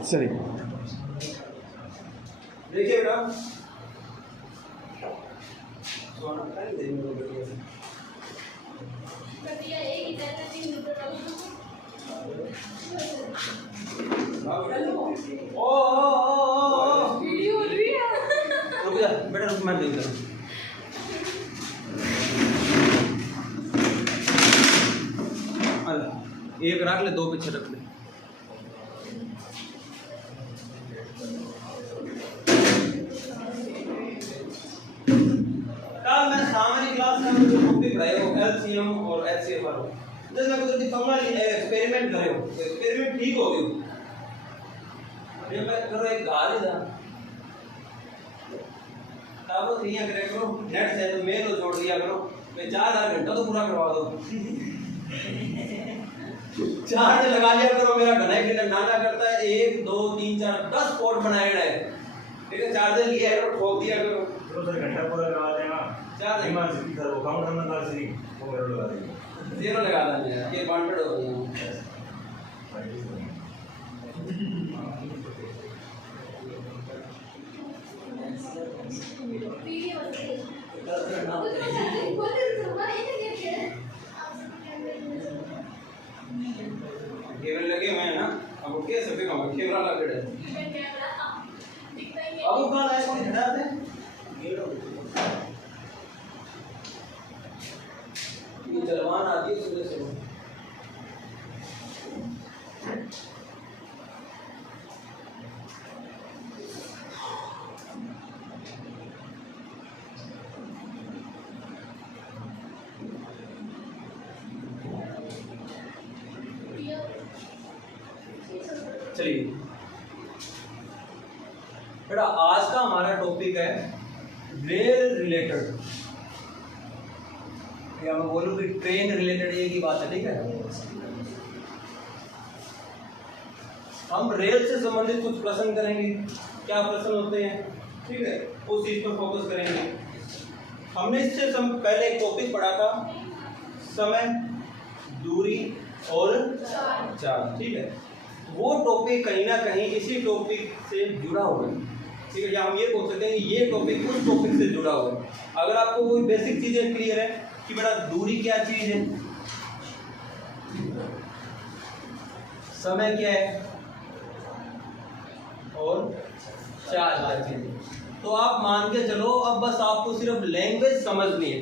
चलिए देखिए बेटा, रुक जा बेटा, रुक मैं देख रहा हूँ। एक रख ले, दो पीछे रख ले। कल मैं सामान्य क्लास में जो टॉपिक पढ़ाए हो एलसीएम और एचसीएफ वाला, जिसमें कुछ फॉर्मूला एक्सपेरिमेंट करे हो, एक्सपेरिमेंट ठीक हो गई। ये मैं करो एक गाल ही था ताबो थिया करे करो, नेट से तो मेल जोड़ दिया करो, मैं 4 घंटा तो पूरा करवा दो। चार्ज लगा लिया करो, मेरा घना ही नाना करता है 1 2 3 4 10 पोर्ट बनाए है, ठीक है। चार्जर लिया है, ठोक दिया करो, तो सर घंटा पूरा करवा देगा। चार्ज नहीं मान सकती सर, वो काउंट करना काल से वो एरर लगा देंगे, 0 लगा देंगे, ये वांटेड हो गया। केबल लगे हुए हैं ना, अब वो कैसे पे काम कैमरा लगा है, अब वो कहां आया, कौन हटा दे ये जलवान आती है सुबह से। चलिए बेटा, आज का हमारा टॉपिक है रेल रिलेटेड, या मैं बोलूं कि ट्रेन रिलेटेड ये की बात है, ठीक है। हम रेल से संबंधित कुछ प्रश्न करेंगे, क्या प्रश्न होते हैं, ठीक है, उस चीज पर फोकस करेंगे। हमने इससे पहले एक टॉपिक पढ़ा था, समय, दूरी और चार्ज, ठीक है। वो टॉपिक कहीं ना कहीं इसी टॉपिक से जुड़ा हुआ है, ठीक है। या हम ये बोल सकते हैं कि ये टॉपिक उस टॉपिक से जुड़ा हुआ है। अगर आपको कोई बेसिक चीजें क्लियर है कि बेटा दूरी क्या चीज है, समय क्या है और चार्ज क्या चीज है, तो आप मान के चलो अब बस आपको सिर्फ लैंग्वेज समझनी है,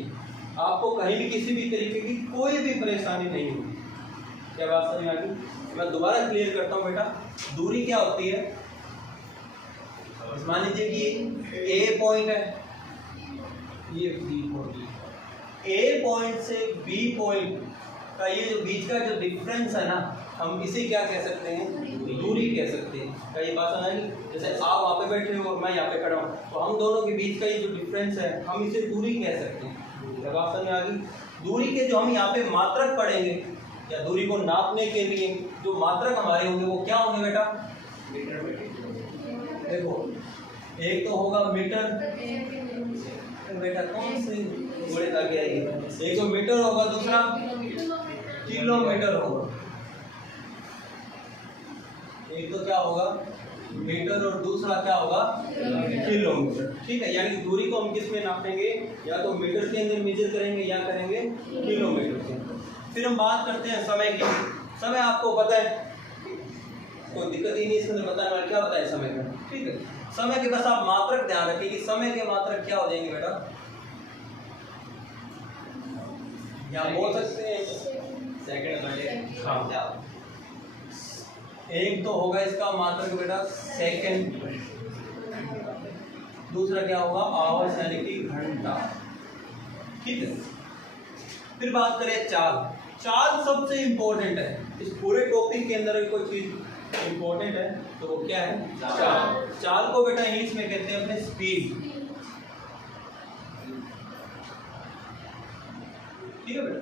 आपको कहीं भी किसी भी तरीके की कोई भी परेशानी नहीं होगी। क्या बात समझ आ गई? मैं दोबारा क्लियर करता हूँ बेटा, दूरी क्या होती है। मान लीजिए कि ए पॉइंट है, ये बी पॉइंट, ए पॉइंट से बी पॉइंट का ये जो बीच का जो डिफरेंस है ना, हम इसे क्या कह सकते हैं, दूरी कह सकते हैं। क्या ये बात समझ आई? जैसे आप वहाँ पे बैठे हो और मैं यहाँ पे खड़ा हूँ, तो हम दोनों के बीच का ये जो डिफरेंस है हम इसे दूरी कह सकते हैं। क्या बात समझ आ गई? दूरी के जो हम यहाँ पे मात्रक पढ़ेंगे या दूरी को नापने के लिए जो मात्रक हमारे होंगे वो क्या होंगे बेटा? देखो, एक तो होगा मीटर, बेटा कौन सी बड़े तक आएगी, एक तो मीटर होगा, दूसरा किलोमीटर होगा। एक तो क्या होगा मीटर और दूसरा क्या होगा किलोमीटर, ठीक है। यानी कि दूरी को हम किस में नापेंगे, या तो मीटर के अंदर मेजर करेंगे या करेंगे किलोमीटर के अंदर। फिर हम बात करते हैं समय की। समय आपको पता है, कोई दिक्कत ही नहीं इसके अंदर बताने वाला, क्या पता है समय का, ठीक है। समय के बस आप मात्रक ध्यान रखिए कि समय के मात्रक क्या हो जाएंगे बेटा, यहाँ बोल सकते हैं सेकंड। हाँ, एक तो होगा इसका मात्रक बेटा सेकंड, दूसरा क्या होगा आवर्स यानी कि घंटा, ठीक है। फिर बात करें चाल। चाल सबसे इंपॉर्टेंट है इस पूरे टॉपिक के अंदर। कोई चीज इंपॉर्टेंट है तो वो क्या है, चाल। चाल को बेटा इंग्लिश में कहते हैं अपने स्पीड, ठीक है बेटा।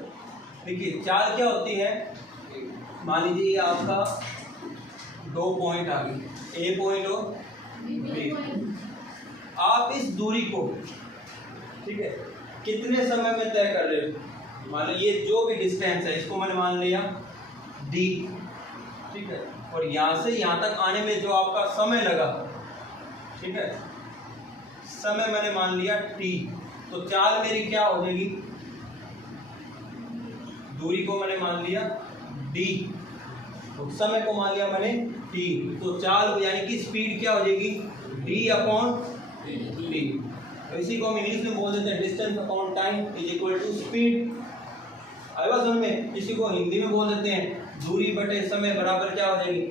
देखिए चाल क्या होती है, मान लीजिए आपका 2 पॉइंट आ गई, ए पॉइंट और बी। आप इस दूरी को, ठीक है, कितने समय में तय कर रहे हो। मान लो ये जो भी डिस्टेंस है इसको मैंने मान लिया d, ठीक है, और यहाँ से यहाँ तक आने में जो आपका समय लगा, ठीक है, समय मैंने मान लिया t, तो चाल मेरी क्या हो जाएगी, दूरी को मैंने मान लिया d, तो समय को मान लिया मैंने t, तो चाल यानी कि स्पीड क्या हो जाएगी d/t। तो इसी को हम इंग्लिश में बोल देते हैं distance upon time is equal to speed. आएगा समझ में? इसी को हिंदी में बोल देते हैं दूरी बटे समय बराबर क्या हो जाएगी,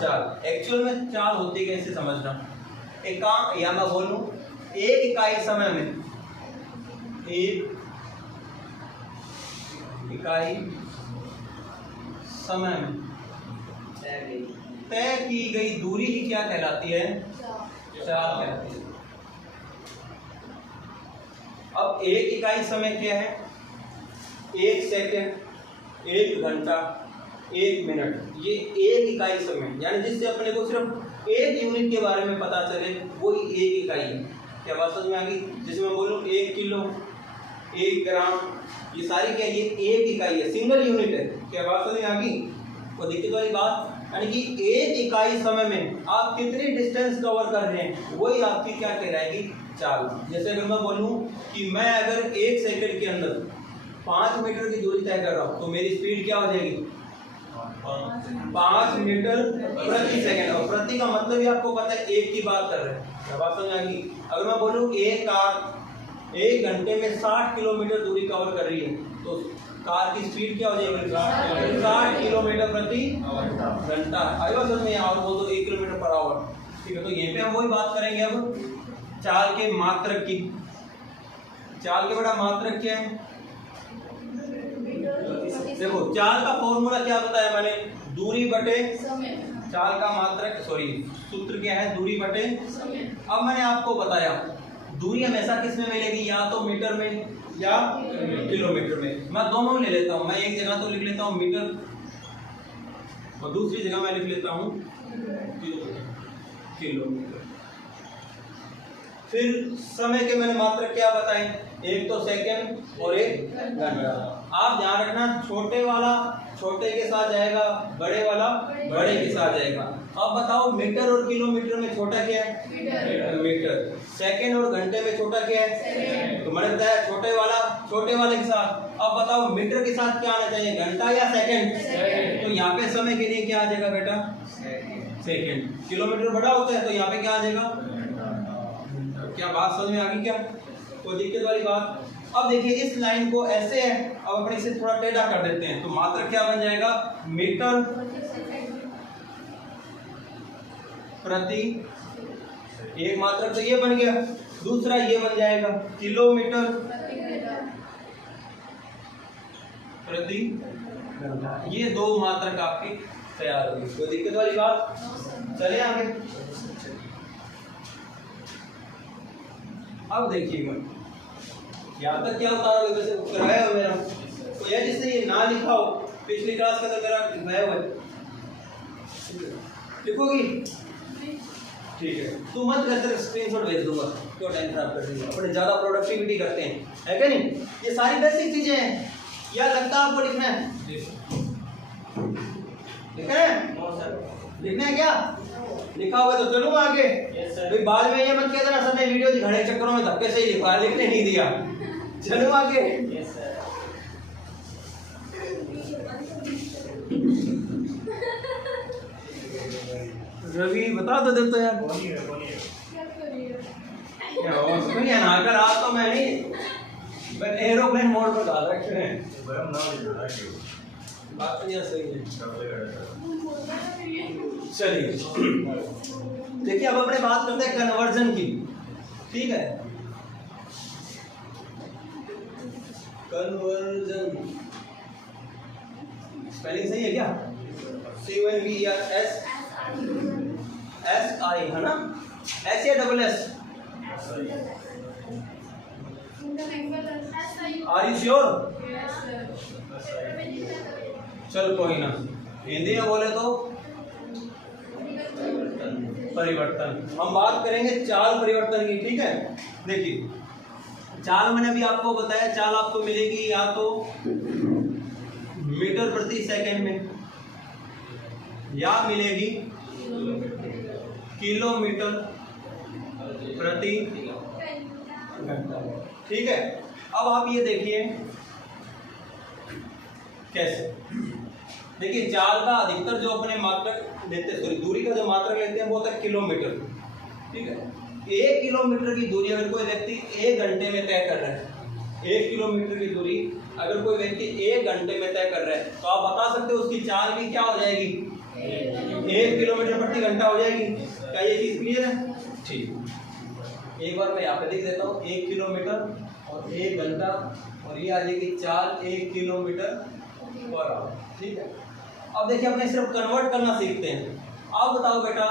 चाल। एक्चुअल में चाल होती है कैसे समझना, एक काम या मैं बोलूं एक इकाई समय में, एक इकाई समय में तय की गई दूरी ही क्या कहलाती है, चाल कहलाती है। अब एक इकाई समय क्या है, एक सेकंड, एक घंटा, एक मिनट, ये एक इकाई समय, यानी जिससे अपने को सिर्फ एक यूनिट के बारे में पता चले वो एक इकाई है। क्या बात समझ में आ गई? जैसे मैं बोलूँ 1 किलो, 1 ग्राम, ये सारी क्या, ये एक इकाई है, सिंगल यूनिट है। क्या बात समझ में आ गई? वो दिक्कत वाली बात, यानी कि एक इकाई समय में आप कितनी डिस्टेंस कवर कर रहे हैं वही आपकी क्या कहलाएगी, चाल। जैसे अगर मैं बोलूँ कि मैं अगर 1 सेकंड के अंदर 5 मीटर की दूरी तय कर रहा हूँ तो मेरी स्पीड क्या हो जाएगी, 5 मीटर प्रति सेकंड। और प्रति का मतलब ही आपको पता है, एक की बात कर रहे हैं। बात समझ आ गई? अगर मैं बोलूँ एक कार 1 घंटे में 60 किलोमीटर दूरी कवर कर रही है तो कार की स्पीड क्या हो जाएगी, 60 किलोमीटर प्रति घंटा। आएगा सर में, और बोल दो 1 किलोमीटर पर आवर, ठीक है। तो यहीं पे हम वही बात करेंगे अब चाल के मात्रक की। चाल के बड़ा मात्रक क्या है, देखो चाल का फॉर्मूला क्या बताया मैंने, दूरी बटे चाल का मात्रक, सॉरी सूत्र क्या है, दूरी बटे। अब मैंने आपको बताया दूरी हमेशा किस में मिलेगी, या तो मीटर में या किलोमीटर में। मैं दोनों ले लेता हूँ, मैं एक जगह तो लिख लेता हूँ मीटर और दूसरी जगह मैं लिख लेता हूँ किलोमीटर। फिर समय के मैंने मात्रक क्या बताए, एक तो सेकंड और एक घंटा। आप ध्यान रखना, छोटे वाला छोटे के साथ जाएगा, बड़े वाला बड़े के साथ जाएगा। अब बताओ मीटर और किलोमीटर में छोटा क्या है, मीटर। सेकंड और घंटे में छोटा क्या है, तो मैंने बताया छोटे वाले के साथ। अब बताओ मीटर के साथ क्या आना चाहिए, घंटा या सेकंड। तो यहाँ पे समय के लिए क्या आ जाएगा बेटा, सेकंड। किलोमीटर बड़ा होता है तो यहाँ पे क्या आ जाएगा, क्या बात समझ में आ गई क्या, कोई दिक्कत वाली बात? अब देखिए इस लाइन को ऐसे है, अब अपने इसे थोड़ा टेढ़ा कर देते हैं तो मात्रक क्या बन जाएगा, मीटर प्रति, एक मात्रक तो ये बन गया, दूसरा ये बन जाएगा किलोमीटर प्रति घंटा। ये दो मात्रक आपकी तैयार होगी। कोई दिक्कत वाली बात? चले आगे। अब देखिएगा यहाँ तक क्या उतारोगे, वैसे कराया हो मेरा तो यार, जिससे ये ना लिखा हो पिछली क्लास का तो मेरा लिखाया हुआ है, लिखोगी? ठीक है, तू मत करते, स्क्रीनशॉट भेज दूंगा, क्यों टाइम खराब कर रही है, अपने ज्यादा प्रोडक्टिविटी करते हैं, है क्या नहीं? ये सारी बेसिक चीजें हैं, या लगता है आपको लिखना है, लिखना है, लिखना है क्या? लिखा होगा तो चलो आगे। भाई बाद में ये मत कहते ना सर ने वीडियो दिखाने के चक्करों में धक्के से ही लिखा, लिखने नहीं दिया। चलो आगे। रवि बता तो देता यार, क्या हो सुनिए ना, अगर आप तो मैं नहीं एरोप्लेन मोड पर डाल रखे हैं, बात तो यह सही है। चलिए देखिए अब अपने बात करते हैं कन्वर्जन की, ठीक है। कन्वर्जन स्पेलिंग सही है क्या? CONVERS SI है ना, S या double S? Are you sure? चल कोई ना, हिंदी में बोले तो परिवर्तन। हम बात करेंगे चाल परिवर्तन की, ठीक है। देखिए चाल मैंने अभी आपको बताया, चाल आपको मिलेगी या तो मीटर प्रति सेकंड में, या मिलेगी किलोमीटर प्रति घंटा। ठीक है, अब आप ये देखिए कैसे। देखिए चाल का अधिकतर जो अपने मात्रक लेते हैं, सॉरी दूरी का जो मात्रक लेते हैं वो होता है किलोमीटर। ठीक है, 1 किलोमीटर की दूरी अगर कोई व्यक्ति 1 घंटे में तय कर रहा है, 1 किलोमीटर की दूरी अगर कोई व्यक्ति 1 घंटे में तय कर रहा है, तो आप बता सकते हो उसकी चाल भी क्या हो जाएगी, 1 किलोमीटर प्रति घंटा हो जाएगी। क्या ये चीज क्लियर है? ठीक, एक बार मैं यहाँ पे लिख देता हूँ, 1 किलोमीटर और 1 घंटा, और ये आ जाएगी चाल 1 किलोमीटर पर आवर। ठीक है, अब देखिए अपने सिर्फ कन्वर्ट करना सीखते हैं। आप बताओ बेटा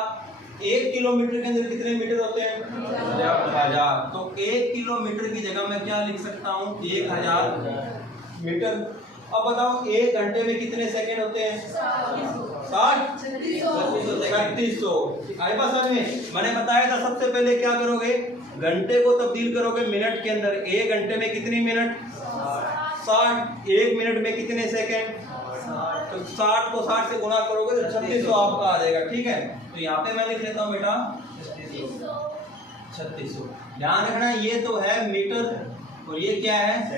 1 किलोमीटर के अंदर कितने मीटर होते हैं? 1000। तो 1 किलोमीटर की जगह मैं क्या लिख सकता हूँ, 1000 मीटर। अब बताओ 1 घंटे में कितने सेकंड होते हैं? 60, 3600। आए बात समझ में? मैंने बताया था सबसे पहले क्या करोगे, घंटे को तब्दील करोगे मिनट के अंदर। 1 घंटे में कितनी मिनट? 60। 1 मिनट में कितने सेकंड? तो 60 को 60 से गुणा करोगे तो 3600 आपका आ जाएगा। ठीक है, तो यहाँ पे मैं लिख लेता हूँ बेटा 3600। ध्यान रखना ये तो है मीटर और ये क्या है,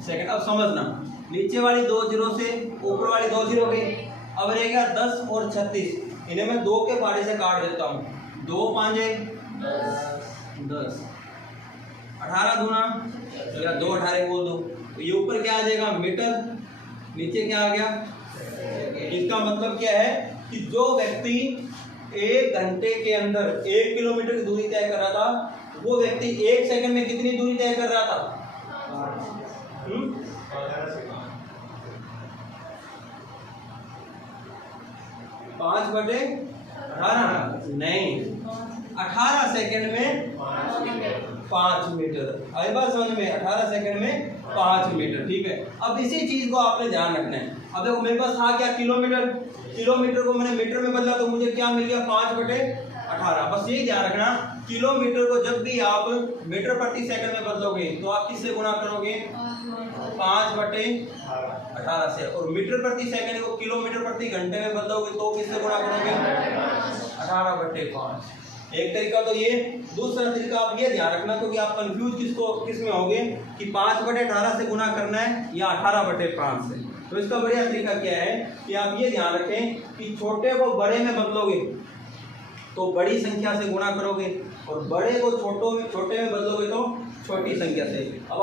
सेकंड। अब समझना, नीचे वाली 2 जीरो से ऊपर वाली 2 जीरो गई, अब रहेगा 10 और 36। इन्हें मैं 2 के पारे से काट देता हूँ। 2 पांजे 10, 18 दूना या 2 18 बोल दो, तो ये ऊपर क्या आ जाएगा मीटर, नीचे क्या आ गया। इसका मतलब क्या है कि जो व्यक्ति 1 घंटे के अंदर 1 किलोमीटर की दूरी तय कर रहा था, वो व्यक्ति 1 सेकंड में कितनी दूरी तय कर रहा था? 5/18 नहीं, 18 सेकंड में 5 मीटर। आई बात समझ में? 18 सेकंड में 5 मीटर। ठीक है, अब इसी चीज को आपने ध्यान रखना है। अब देखो मेरे पास था क्या, किलोमीटर। किलोमीटर को मैंने मीटर में बदला तो मुझे क्या मिल गया, 5/18। बस यही ध्यान रखना, किलोमीटर को जब भी आप मीटर प्रति सेकंड में बदलोगे तो आप किससे गुणा करोगे, 5/18 से। और मीटर प्रति सेकंड को किलोमीटर प्रति घंटे में बदलोगे तो किससे गुणा करोगे, 18/5। एक तरीका तो ये, दूसरा तरीका आप ये ध्यान रखना क्योंकि आप कंफ्यूज किस में होगे कि 5/18 से गुना करना है या 18/5 से। तो इसका बढ़िया तरीका क्या है कि आप ये ध्यान रखें कि छोटे को बड़े में बदलोगे तो बड़ी संख्या से गुणा करोगे और बड़े को छोटे में बदलोगे तो छोटी संख्या से। अब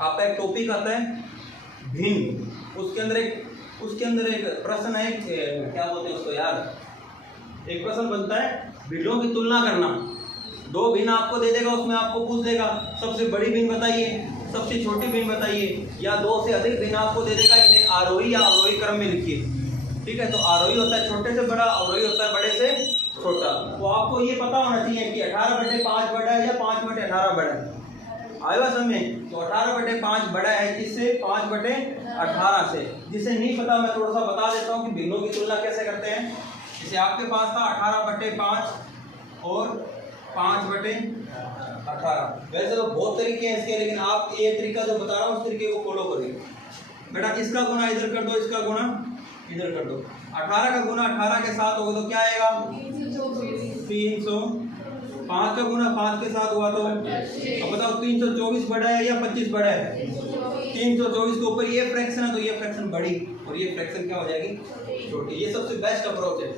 आपका एक टॉपिक आता है भिन्न, उसके अंदर एक प्रश्न है, क्या बोलते हैं उसको यार, एक प्रश्न बनता है भिन्नों की तुलना करना। 2 भिन्न आपको दे देगा, उसमें आपको पूछ देगा सबसे बड़ी भिन्न बताइए, सबसे छोटी भिन्न बताइए, या 2 से अधिक भिन्न आपको दे देगा, इन्हें आरोही या अवरोही क्रम में लिखिए। ठीक है, तो आरोही होता है छोटे से बड़ा, अवरोही होता है बड़े से छोटा। तो आपको ये पता होना चाहिए कि 18/5 बड़ा है या 5/18 बड़ा है। आएगा समझ? तो 18/5 बड़ा है किससे, 5/18 से। जिसे नहीं पता मैं थोड़ा सा बता देता हूँ कि भिन्नों की तुलना कैसे करते हैं। जैसे आपके पास था 18/5 और 5/18। वैसे तो बहुत तरीके हैं इसके, लेकिन आप ये तरीका जो बता रहा हूँ उस तरीके को फॉलो करिए। बेटा इसका गुना इधर कर दो, इसका गुना इधर कर दो। 18 का गुना 18 के साथ होगा तो क्या आएगा, 300। 5 का गुना 5 के साथ हुआ तो अब बताओ 324 बड़ा है या 25 बड़ा है? 324 के ऊपर ये फ्रैक्शन है तो ये फ्रैक्शन बड़ी और ये फ्रैक्शन क्या हो जाएगी, छोटी। ये सबसे बेस्ट अप्रोच है।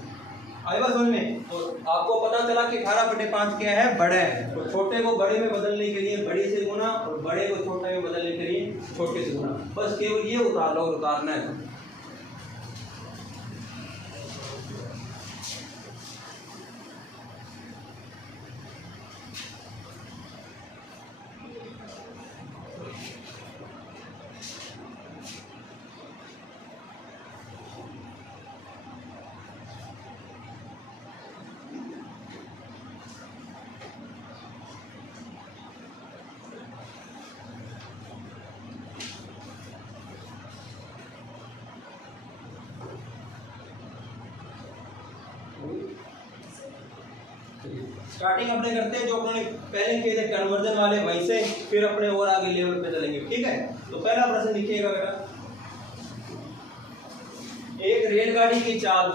आएगा समझ में? तो आपको पता चला कि 18/5 क्या है, बड़ा है। तो छोटे को बड़े में बदलने के लिए बड़े से गुना और बड़े को छोटे में बदलने के लिए छोटे से गुना। बस केवल ये उतार लो, उतारना है। स्टार्टिंग अपने करते हैं जो अपने पहले किए थे कन्वर्जन वाले, वहीं से फिर अपने और आगे लेवल पे चलेंगे। ठीक है, तो पहला प्रश्न लिखिएगा बेटा, एक रेलगाड़ी की चाल,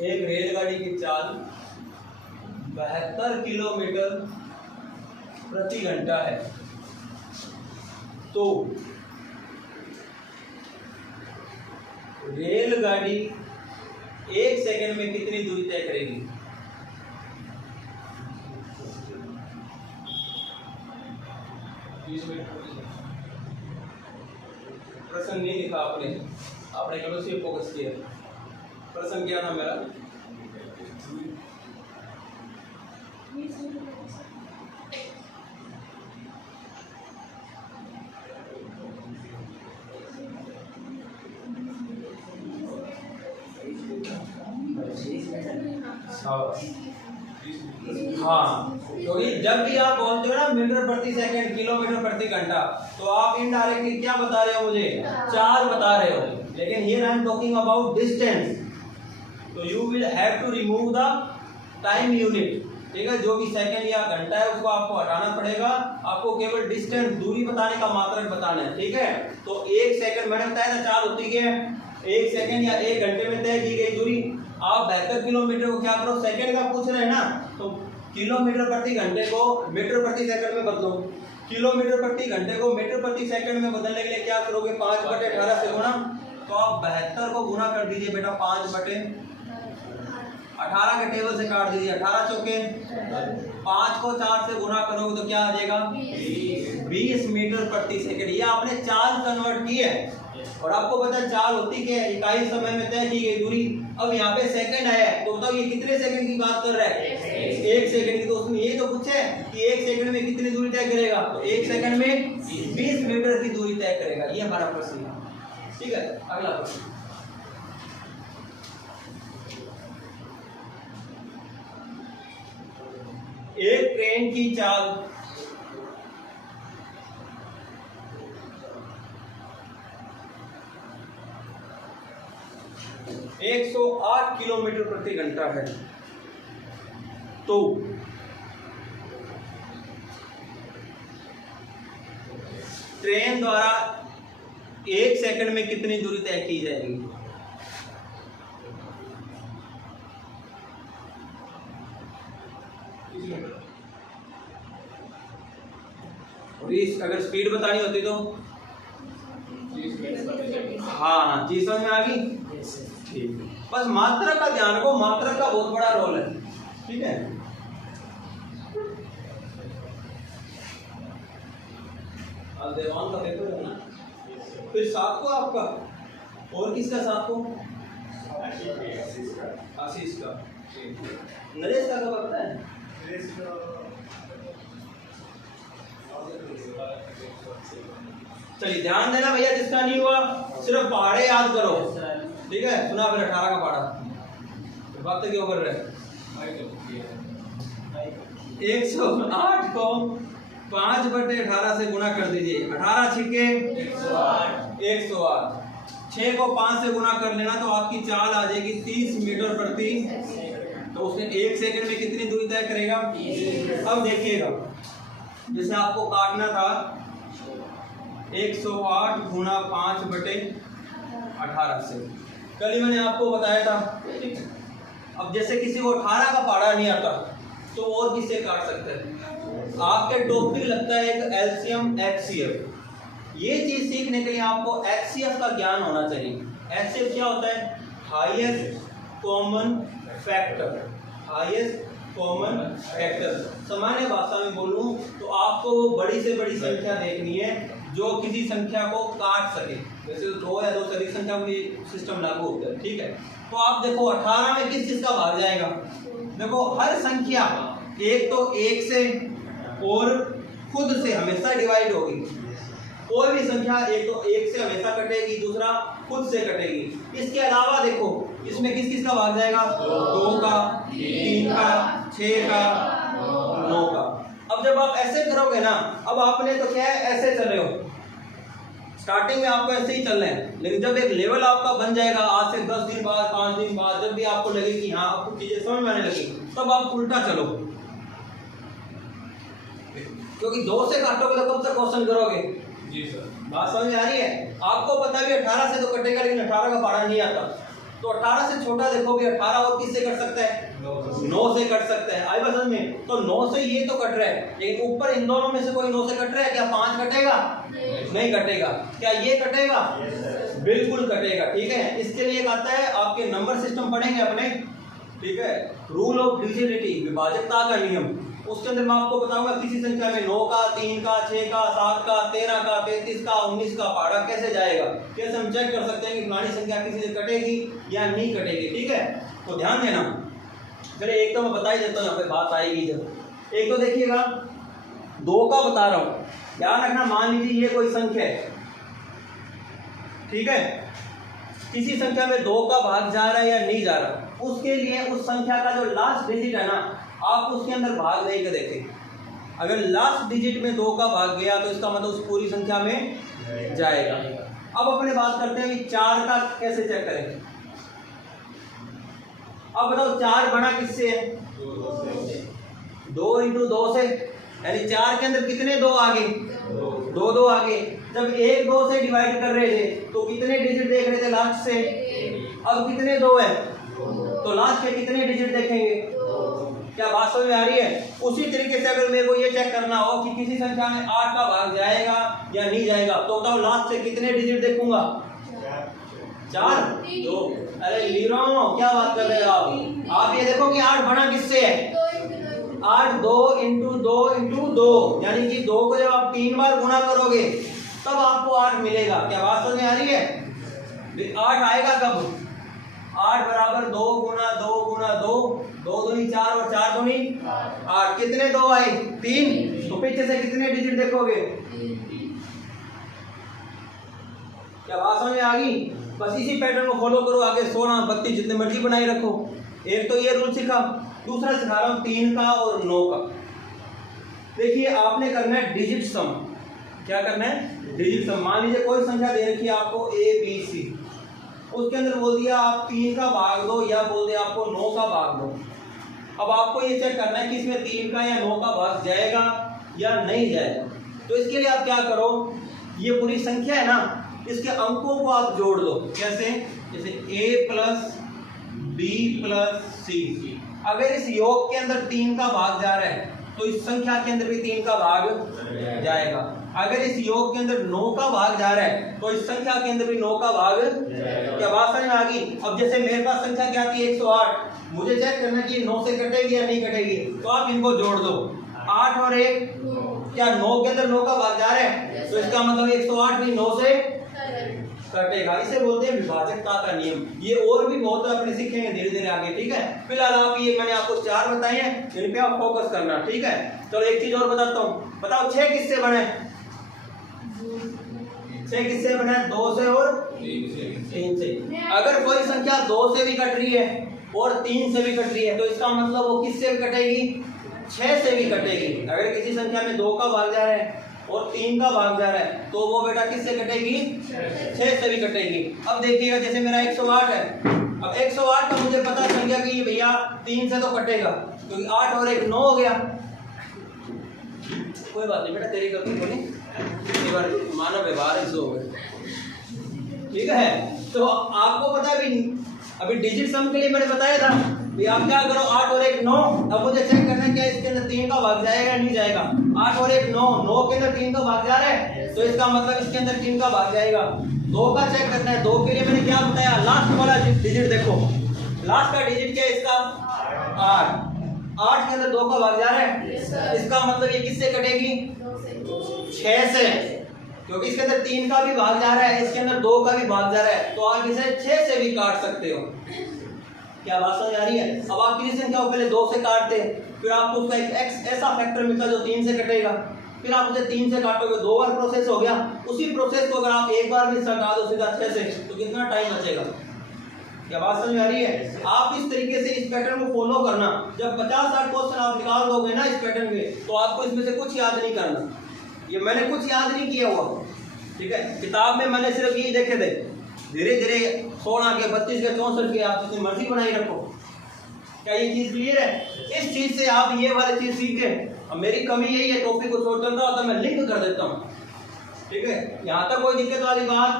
एक रेलगाड़ी की चाल 72 किलोमीटर प्रति घंटा है, तो रेलगाड़ी 1 सेकंड में कितनी दूरी तय करेगी? प्रश्न नहीं लिखा आपने, आपने केवल सिर्फ फोकस किया। प्रश्न क्या था मेरा? हाँ, क्योंकि जब भी आप बोलते हो ना मीटर प्रति सेकंड, किलोमीटर प्रति घंटा, तो आप इनडायरेक्टली क्या बता रहे हो मुझे? चाल बता रहे हो। लेकिन here I am talking about distance, तो you will have to remove the time unit. ठीक है, जो भी सेकंड या घंटा है उसको आपको हटाना पड़ेगा, आपको केवल डिस्टेंस, दूरी बताने का मात्रक बताना है। ठीक है, तो 1 सेकंड मैंने बताया था चाल होती है 1 सेकंड या 1 घंटे में तय की गई दूरी। आप 72 किलोमीटर को क्या करो, सेकंड का पूछ रहे हैं ना, तो किलोमीटर प्रति घंटे को मीटर प्रति सेकंड में बदलो। किलोमीटर प्रति घंटे को मीटर प्रति सेकंड में बदलने के लिए क्या करोगे? 5/18 से गुना, तो आप 72 को गुना कर दीजिए बेटा 5/18 के टेबल से काट दीजिए, 18 चौके 5 को 4 से गुना करोगे तो क्या आ जाएगा? 20 मीटर प्रति सेकंड। ये आपने चाल कन्वर्ट की है, और आपको पता है चाल होती क्या है? इकाई समय में तय की गई दूरी। अब यहाँ पे सेकंड है, तो बताओ ये कितने सेकंड की बात कर रहा है? 1 सेकंड की। तो उसमें ये तो पूछा है कि 1 सेकंड में कितनी दूरी तय करेगा, तो 1 सेकंड में 20 मीटर की दूरी तय करेगा। ये हमारा प्रश्न है। ठीक है, अगला प्रश्न। एक ट्रेन की चाल 108 किलोमीटर प्रति घंटा है, तो ट्रेन द्वारा 1 सेकंड में कितनी दूरी तय की जाएगी? और इस अगर स्पीड बतानी होती तो हाँ, चीज समझ में आ गई? ठीक है, बस मात्रा का ध्यान रखो, मात्रा का बहुत बड़ा रोल है। ठीक है, आज देवान का पेपर है ना, फिर 7 को आपका, और किसका 7 को? आशीष का। नरेश का कब पता है? चलिए ध्यान देना भैया, जिसका नहीं हुआ सिर्फ पहाड़े याद करो। ठीक है, सुना फिर 18 का पहाड़ा, वक्त क्यों कर रहे? 108 को 5/18 से गुणा कर दीजिए, 18 छिके 108, 6 को 5 से गुणा कर लेना, तो आपकी चाल आ जाएगी 30 मीटर प्रति। तो उसने 1 सेकंड में कितनी दूरी तय करेगा? अब देखिएगा, जैसे आपको काटना था 108 गुणा 5/18 से, कल ही मैंने आपको बताया था। अब जैसे किसी को 18 का पहाड़ा नहीं आता, तो और किससे काट सकते हैं? आपके टॉपिक लगता है एक एलसीएम एचसीएफ। ये चीज सीखने के लिए आपको एचसीएफ का ज्ञान होना चाहिए। एचसीएफ क्या होता है? Highest common factor. Highest common factor, सामान्य भाषा में बोलूं तो आपको वो बड़ी से बड़ी संख्या देखनी है जो किसी संख्या को काट सके। वैसे तो 2 या 2 से अधिक संख्या में सिस्टम लागू होता है। ठीक है, तो आप देखो 18 में किस चीज का भाग जाएगा? देखो हर संख्या एक तो 1 से और खुद से हमेशा डिवाइड होगी। कोई भी संख्या एक तो 1 से हमेशा कटेगी, दूसरा खुद से कटेगी। इसके अलावा देखो इसमें किस किस का भाग जाएगा? 2 का, 3 का, 6 का, 9 का। अब जब आप ऐसे करोगे ना, अब आपने तो क्या है ऐसे चले हो, स्टार्टिंग में आपको ऐसे ही चलना है, लेकिन जब एक लेवल आपका बन जाएगा, आज से 10 दिन बाद, 5 दिन बाद, जब भी आपको लगे कि हाँ आपको चीजें समझ में आने लगी, तब आप उल्टा चलो। क्योंकि 2 से काटोगे तो कब तक क्वेश्चन करोगे? जी सर। बात समझ में आ रही है? आपको पता भी 18 से तो कटेगा, लेकिन 18 का पहाड़ा नहीं आता, तो 18 से छोटा देखोगे 18 और किससे कट सकता है? 9 से कट सकता है। आई बात समझ में? तो 9 से ये तो कट रहा है, लेकिन ऊपर इन दोनों में से कोई 9 से कट रहा है क्या? 5 कटेगा? नहीं कटेगा। क्या ये कटेगा? बिल्कुल कटेगा। ठीक है, इसके लिए एक आता है, आपके नंबर सिस्टम पढ़ेंगे अपने, ठीक है, रूल ऑफ डिविजिबिलिटी, विभाजकता का नियम। उसके अंदर मैं आपको बताऊंगा किसी संख्या में 9 का, 3 का, 6 का, 7 का, 13 का, 33 का, 19 का पहाड़ा कैसे जाएगा, कैसे हम चेक कर सकते हैं कि फलानी संख्या किसी से कटेगी या नहीं कटेगी। ठीक है, तो ध्यान देना। चलिए एक तो मैं बता ही देता हूँ, यहाँ पे बात आएगी जब। एक तो देखिएगा 2 का बता रहा हूँ, ध्यान रखना। मान लीजिए ये कोई संख्या है, ठीक है, किसी संख्या में 2 का भाग जा रहा है या नहीं जा रहा, उसके लिए उस संख्या का जो लास्ट डिजिट है ना, आप उसके अंदर भाग नहीं कर देखें। अगर लास्ट डिजिट में 2 का भाग गया तो इसका मतलब उस पूरी संख्या में जाएगा। अब अपने बात करते हैं कि 4 का कैसे चेक करें। अब बताओ 4 बना किससे है? 2 इंटू 2 से, यानी 4 के अंदर कितने 2 आगे? 2 आगे। जब 1 2 से डिवाइड कर रहे थे तो कितने डिजिट देख रहे थे लास्ट से? अब कितने 2 है तो लास्ट के कितने डिजिट देखेंगे? क्या बात समझ में आ रही है? उसी तरीके से अगर मेरे को ये चेक करना हो कि किसी संख्या में 8 का भाग जाएगा या नहीं जाएगा, तो बताओ लास्ट से कितने डिजिट देखूंगा? 4 2। अरे लीरो, क्या बात कर रहे हो आप ये देखो कि 8 बना किससे है? 8 2 इंटू 2 इंटू 2, यानी कि 2 को जब आप 3 बार गुणा करोगे तब आपको 8 मिलेगा। क्या बात समझ में आ रही है? 8 आएगा कब? 8 बराबर 2 गुना 2 गुना 2, 2 दूनी 4 और 4 दूनी 8। कितने 2 आए? 3। तो पीछे से कितने डिजिट देखोगे? क्या बात समझ में आ गई? बस इसी पैटर्न को फॉलो करो, आगे 16 32 जितने मर्जी बनाए रखो। एक तो ये रूल सीखा, दूसरा सिखा रहा हूँ 3 का और 9 का। देखिए आपने करना है डिजिट सम। क्या करना है? डिजिट सम। मान लीजिए कोई संख्या दे रखी है आपको ABC, उसके अंदर बोल दिया आप 3 का भाग दो या बोल दिया आपको 9 का भाग दो। अब आपको ये चेक करना है कि इसमें 3 का या 9 का भाग जाएगा या नहीं जाएगा। तो इसके लिए आप क्या करो, ये पूरी संख्या है ना, इसके अंकों को आप जोड़ दो। कैसे? जैसे A plus B plus C। अगर इस योग के अंदर 3 का भाग जा रहा है तो इस संख्या के अंदर भी 3 का भाग जाएगा। अगर इस योग के अंदर 9 का भाग जा रहा है तो इस संख्या के अंदर भी 9 का भाग। क्या बात समझ में आ गई? अब जैसे मेरे पास संख्या क्या थी? 108। मुझे चेक करना कि 9 से कटेगी या नहीं कटेगी, तो आप इनको जोड़ दो। 8 और 1, क्या 9 के अंदर 9 का भाग जा रहा है, तो इसका मतलब 108 भी 9 से कटेगा। इसे बोलते हैं विभाजकता का नियम। ये और भी बहुत अपने सीखेंगे धीरे धीरे आगे। ठीक है, फिलहाल आप ये मैंने आपको 4 बताए हैं, इन पे आप फोकस करना। ठीक है, चलो एक चीज और बताता हूँ। बताओ 6 किससे बने? 6 किससे बने? 2 से और 3 से। अगर कोई संख्या 2 से भी कट रही है और 3 से भी कट रही है तो इसका मतलब वो किससे भी कटेगी? 6 से भी कटेगी। अगर किसी संख्या में 2 का भाग जा रहा है और 3 का भाग जा रहा है तो वो बेटा किससे कटेगी? 6 से भी कटेगी। अब देखिएगा जैसे मेरा 108 है, अब 108 का मुझे पता चल गया कि ये भैया 3 से तो कटेगा, क्योंकि 8 और 1 9 हो गया। कोई बात नहीं बेटा, तेरी गलती को नहीं, एक बार मानव व्यवहार है, हो गए। ठीक है, तो आपको पता है अभी डिजिट सम के लिए मैंने बताया था भी आप क्या करो, 8 और 1 9। अब मुझे चेक करना है क्या इसके अंदर 3 का भाग जाएगा या नहीं जाएगा। 8 और 1 9, 9 के अंदर 3 का भाग जा रहा है तो इसका मतलब इसके अंदर 3 का भाग जाएगा। 2 का चेक करना है। 2 के लिए मैंने क्या बताया? लास्ट वाला डिजिट देखो, लास्ट का डिजिट क्या है इसका? 8। 8 के अंदर 2 का भाग जा रहा है, इसका मतलब ये किससे कटेगी? 6 से, क्योंकि इसके अंदर 3 का भी भाग जा रहा है, इसके अंदर 2 का भी भाग जा रहा है, तो आप इसे 6 से भी काट सकते हो। क्या बात समझ आ रही है? अब आप किसी संख्या को पहले 2 से काटते, फिर आपको उसका एक ऐसा फैक्टर मिलता जो 3 से कटेगा, फिर आप उसे 3 से काटोगे, 2 बार प्रोसेस हो गया। उसी प्रोसेस को अगर आप एक बार भी हटा दो सीधा 6 से, तो कितना टाइम बचेगा? क्या बात समझ में आ रही है? आप इस तरीके से इस पैटर्न को फॉलो करना। जब 50-60 क्वेश्चन आप निकाल दोगे ना इस पैटर्न में, तो आपको इसमें से कुछ याद नहीं करना। ये मैंने कुछ याद नहीं किया हुआ, ठीक है, किताब में मैंने सिर्फ ये देखे थे। धीरे धीरे 16 के 32 के 64 के आप जितनी मर्जी बनाई रखो। क्या ये चीज क्लियर है? इस चीज से आप ये वाली चीज सीखे। अब मेरी कमी यही है, टॉपिक को छोड़ चल रहा होता मैं लिंक कर देता हूँ। ठीक है, यहाँ तक कोई दिक्कत वाली बात?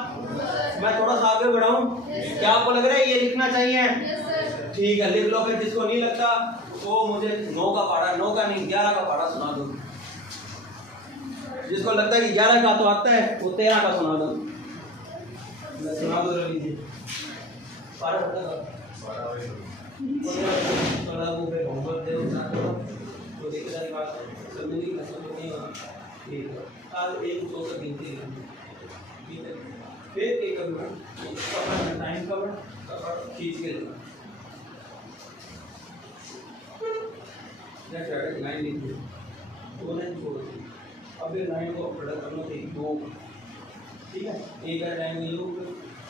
मैं थोड़ा सा आगे बढ़ाऊं, क्या आपको लग रहा है ये लिखना चाहिए? ठीक है, लिख लो फिर। जिसको नहीं लगता वो मुझे 9 का पढ़ा, 9 का नहीं 11 का पढ़ा सुना दो। जिसको लगता है कि 11 का तो आता है वो 13 का सुना दो। सुना दो रवि जी। होमवर्क दे तो देखने वाली बात है, समझने की कसम नहीं होगा। ठीक है, आज एक दो का गिनती है। ठीक है, फिर एक करना कवर टाइम कवर खींच के लेना। नेक्स्ट है लाइन लिखिए, 2 लाइन छोड़ दीजिए। अब ये लाइन को प्रोडक्ट करना चाहिए 2। ठीक है, एक है लाइन में योग,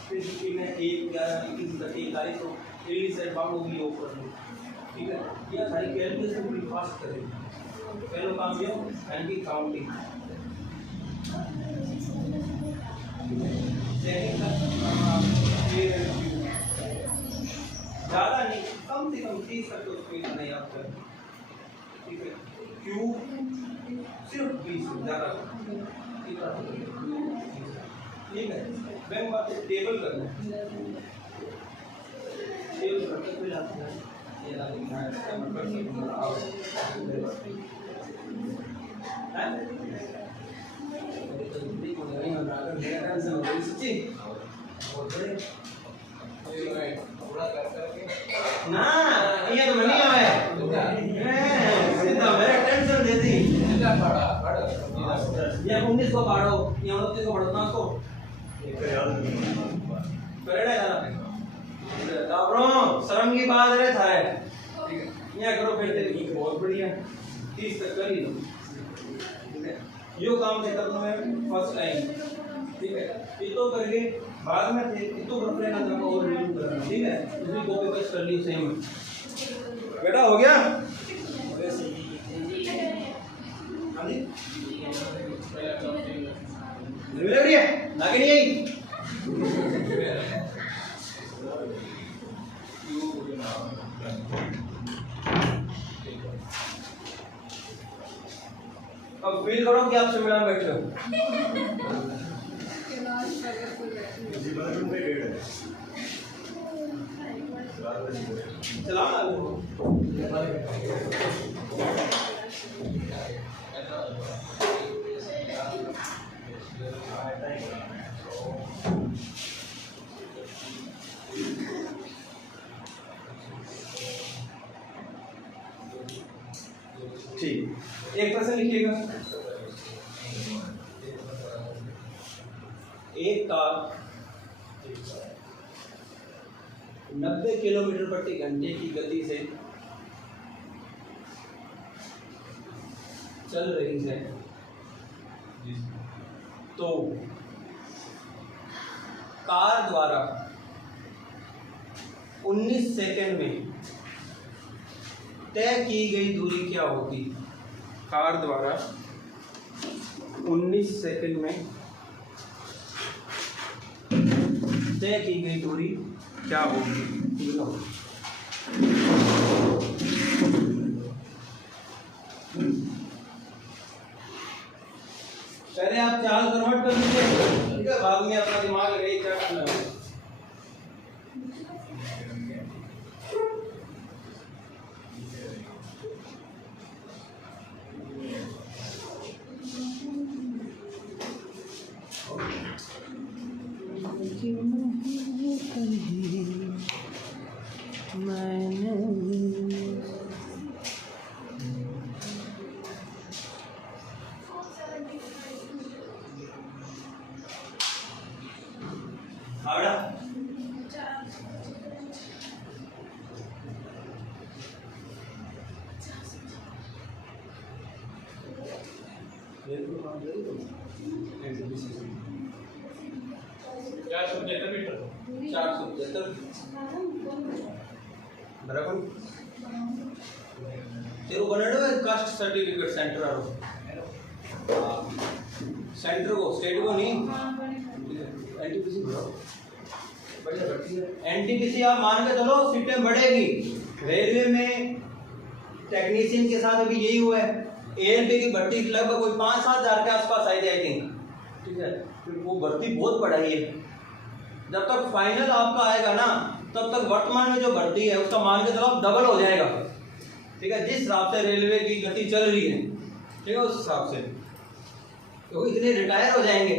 फिर दूसरी में 1 11 21 41 हो, फिर सेट बाउंड होगी योग कर लो। ठीक है, यह सारी कैलकुलेशन पूरी फास्ट करेंगे। पहला काम ये है कि काउंटिंग। ज़्यादा नहीं, कम से कम 30 तक तो कोई नहीं आपका। ठीक है, क्यू सिर्फ 20 ज़्यादा। ठीक है, मैं बात टेबल करना है, टेबल करके फिर आता है ये लिखना है नंबर से आओ ना ये तो नहीं आवे सीधा मेरे टेंशन देती ये 19 को पढ़ो, ये 29 को पढ़ो ना को करेड़ा जाना दाबरो शर्म की बात है थारे। ठीक है, ये करो फिर तेरी बहुत बढ़िया 30 तक कर ही लो। ठीक है, यो काम से करना है फर्स्ट टाइम। ठीक है, ये तो करके बाद में फिर तो कर लेना था और रिव्यू करना। ठीक है, उसकी कॉपी पेस्ट कर ली सेम बेटा। हो गया? हां जी, रिव्यू लग रही है ना कि नहीं? अब फील करो कि आपसे मिला बैठे हो। चलाओ ना ठीक, एक प्रश्न लिखिएगा। एक कार 90 किलोमीटर प्रति घंटे की गति से चल रही है तो कार द्वारा 19 सेकंड में तय की गई दूरी क्या होगी? कार द्वारा 19 सेकंड में तय की गई दूरी क्या होगी? पहले आप चाल कन्वर्ट कर लीजिए। ठीक है, बाद में अपना दिमाग लगाइए क्या करना है। बराबर तेरे बनाने में कास्ट सर्टिफिकेट सेंटर आरो सेंटर को स्टेट को नहीं एनटीपीसी बढ़िया बढ़ती है। एनटीपीसी आप मान के चलो सीटें बढ़ेगी। रेलवे में टेक्नीशियन के साथ अभी यही हुआ है। एएलपी की भर्ती लगभग कोई 5-7 हज़ार के आसपास आई थी आई थिंक। ठीक ठीक है, फिर वो भर्ती बहुत बढ़ाई है। जब तक फाइनल आपका आएगा ना, तब तक वर्तमान में जो भर्ती है उसका मान के चलो आप डबल हो जाएगा। ठीक है, जिस हिसाब से रेलवे की गति चल रही है, ठीक है, उस हिसाब से तो इतने रिटायर हो जाएंगे,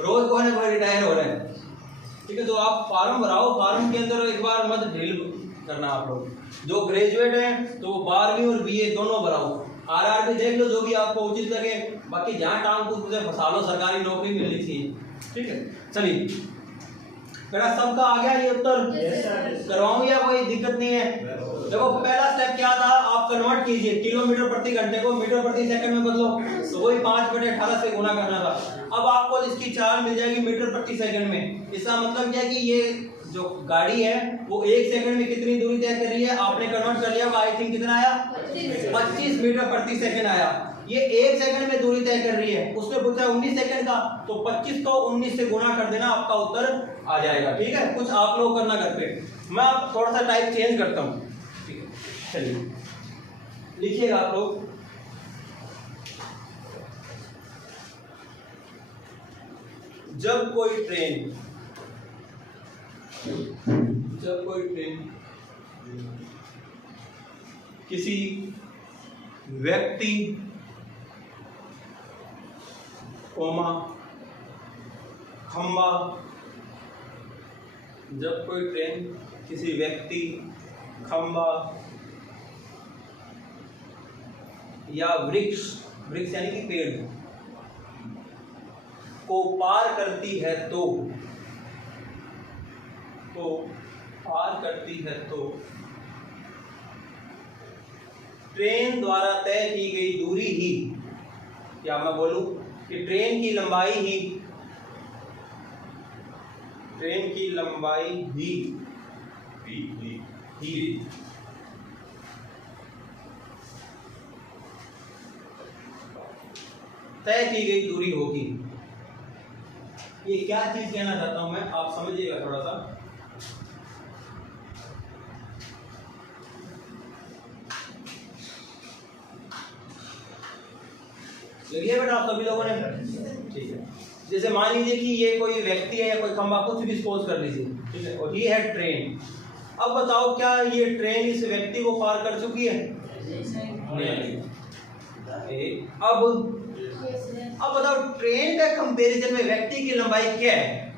रोज कोई ना कोई रिटायर हो रहे हैं। ठीक है, तो आप फार्म भराओ, फार्म के अंदर एक बार मत ढील करना। आप लोग जो ग्रेजुएट हैं तो वो 12वीं और बीए दोनों भराओ, आरआर भी देख लो जो भी आपको उचित लगे, बाकी जहाँ टांग को मुझे फंसा लो, सरकारी नौकरी मिलनी चाहिए। ठीक है, चलिए मेरा सबका आ गया ये उत्तर, करवाऊं या कोई दिक्कत नहीं है? देखो पहला स्टेप क्या था, आप कन्वर्ट कीजिए किलोमीटर प्रति घंटे को मीटर प्रति सेकंड में बदलो, तो वही 5/18 से गुना करना था। अब आपको इसकी चाल मिल जाएगी मीटर प्रति सेकंड में। इसका मतलब क्या है कि ये जो गाड़ी है वो 1 सेकंड में कितनी दूरी तय कर रही है, आपने कन्वर्ट कर लिया, आई थिंक कितना आया, 25 मीटर प्रति सेकंड आया। ये 1 सेकंड में दूरी तय कर रही है, उसने पूछा 19 सेकंड का, तो 25 को 19 से गुना कर देना, आपका उत्तर आ जाएगा। ठीक है, कुछ आप लोग करना घर पे, मैं अब थोड़ा सा टाइप चेंज करता हूँ। ठीक है, चलिए लिखिएगा आप लोग। जब कोई ट्रेन किसी व्यक्ति खंबा, जब कोई ट्रेन किसी व्यक्ति, खंबा या वृक्ष यानी कि पेड़ को पार करती है तो ट्रेन द्वारा तय की गई दूरी ही, या मैं बोलूं कि ट्रेन की लंबाई ही तय की गई दूरी होगी। ये क्या चीज कहना चाहता हूं मैं, आप समझिएगा थोड़ा सा। लगिए बेटा आप सभी लोगों ने, ठीक है। जैसे मान लीजिए कि ये कोई व्यक्ति है या कोई खंबा, कुछ भी सपोज कर लीजिए, ठीक है, और ये है ट्रेन। अब बताओ क्या ये ट्रेन इस व्यक्ति को पार कर चुकी है? नहीं। अब बताओ ट्रेन का कंपैरिजन में व्यक्ति की लंबाई क्या है?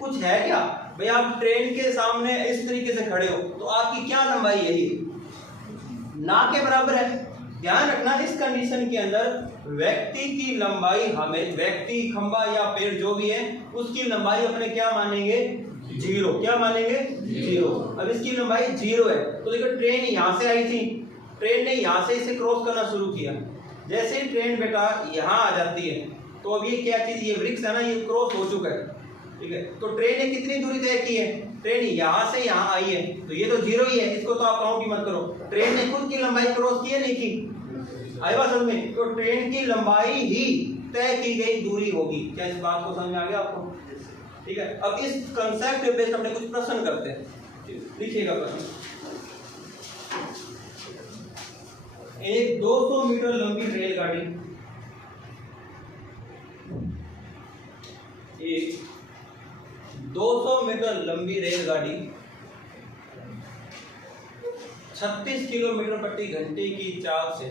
कुछ है क्या भाई? आप ट्रेन के सामने इस तरीके से खड़े हो तो आपकी क्या लंबाई है? ये ना के बराबर है। ध्यान रखना इस कंडीशन के अंदर व्यक्ति की लंबाई, हमें व्यक्ति, खंबा या पेड़ जो भी है उसकी लंबाई अपने क्या मानेंगे? 0। क्या मानेंगे? 0। अब इसकी लंबाई 0 है तो देखो ट्रेन यहाँ से आई थी, ट्रेन ने यहाँ से इसे क्रॉस करना शुरू किया। जैसे ही ट्रेन बेटा यहाँ आ जाती है तो अब ये क्या चीज, ये वृक्ष है ना, ये क्रॉस हो चुका है। ठीक है, तो ट्रेन ने कितनी दूरी तय की है? ट्रेन यहाँ से यहाँ आई है तो ये तो 0 ही है, इसको तो आप काउंट ही मत करो। ट्रेन ने खुद की लंबाई क्रॉस की है, नहीं की? आई बात समझ में? तो ट्रेन की लंबाई ही तय की गई दूरी होगी। क्या इस बात को समझ में आ गया आपको? ठीक है, अब इस कंसेप्ट पे बेस्ड अपने कुछ प्रश्न करते हैं। लिखिएगा प्रश्न। एक 200 मीटर लंबी रेलगाड़ी, एक 200 मीटर लंबी रेलगाड़ी 36 किलोमीटर प्रति घंटे की चाल से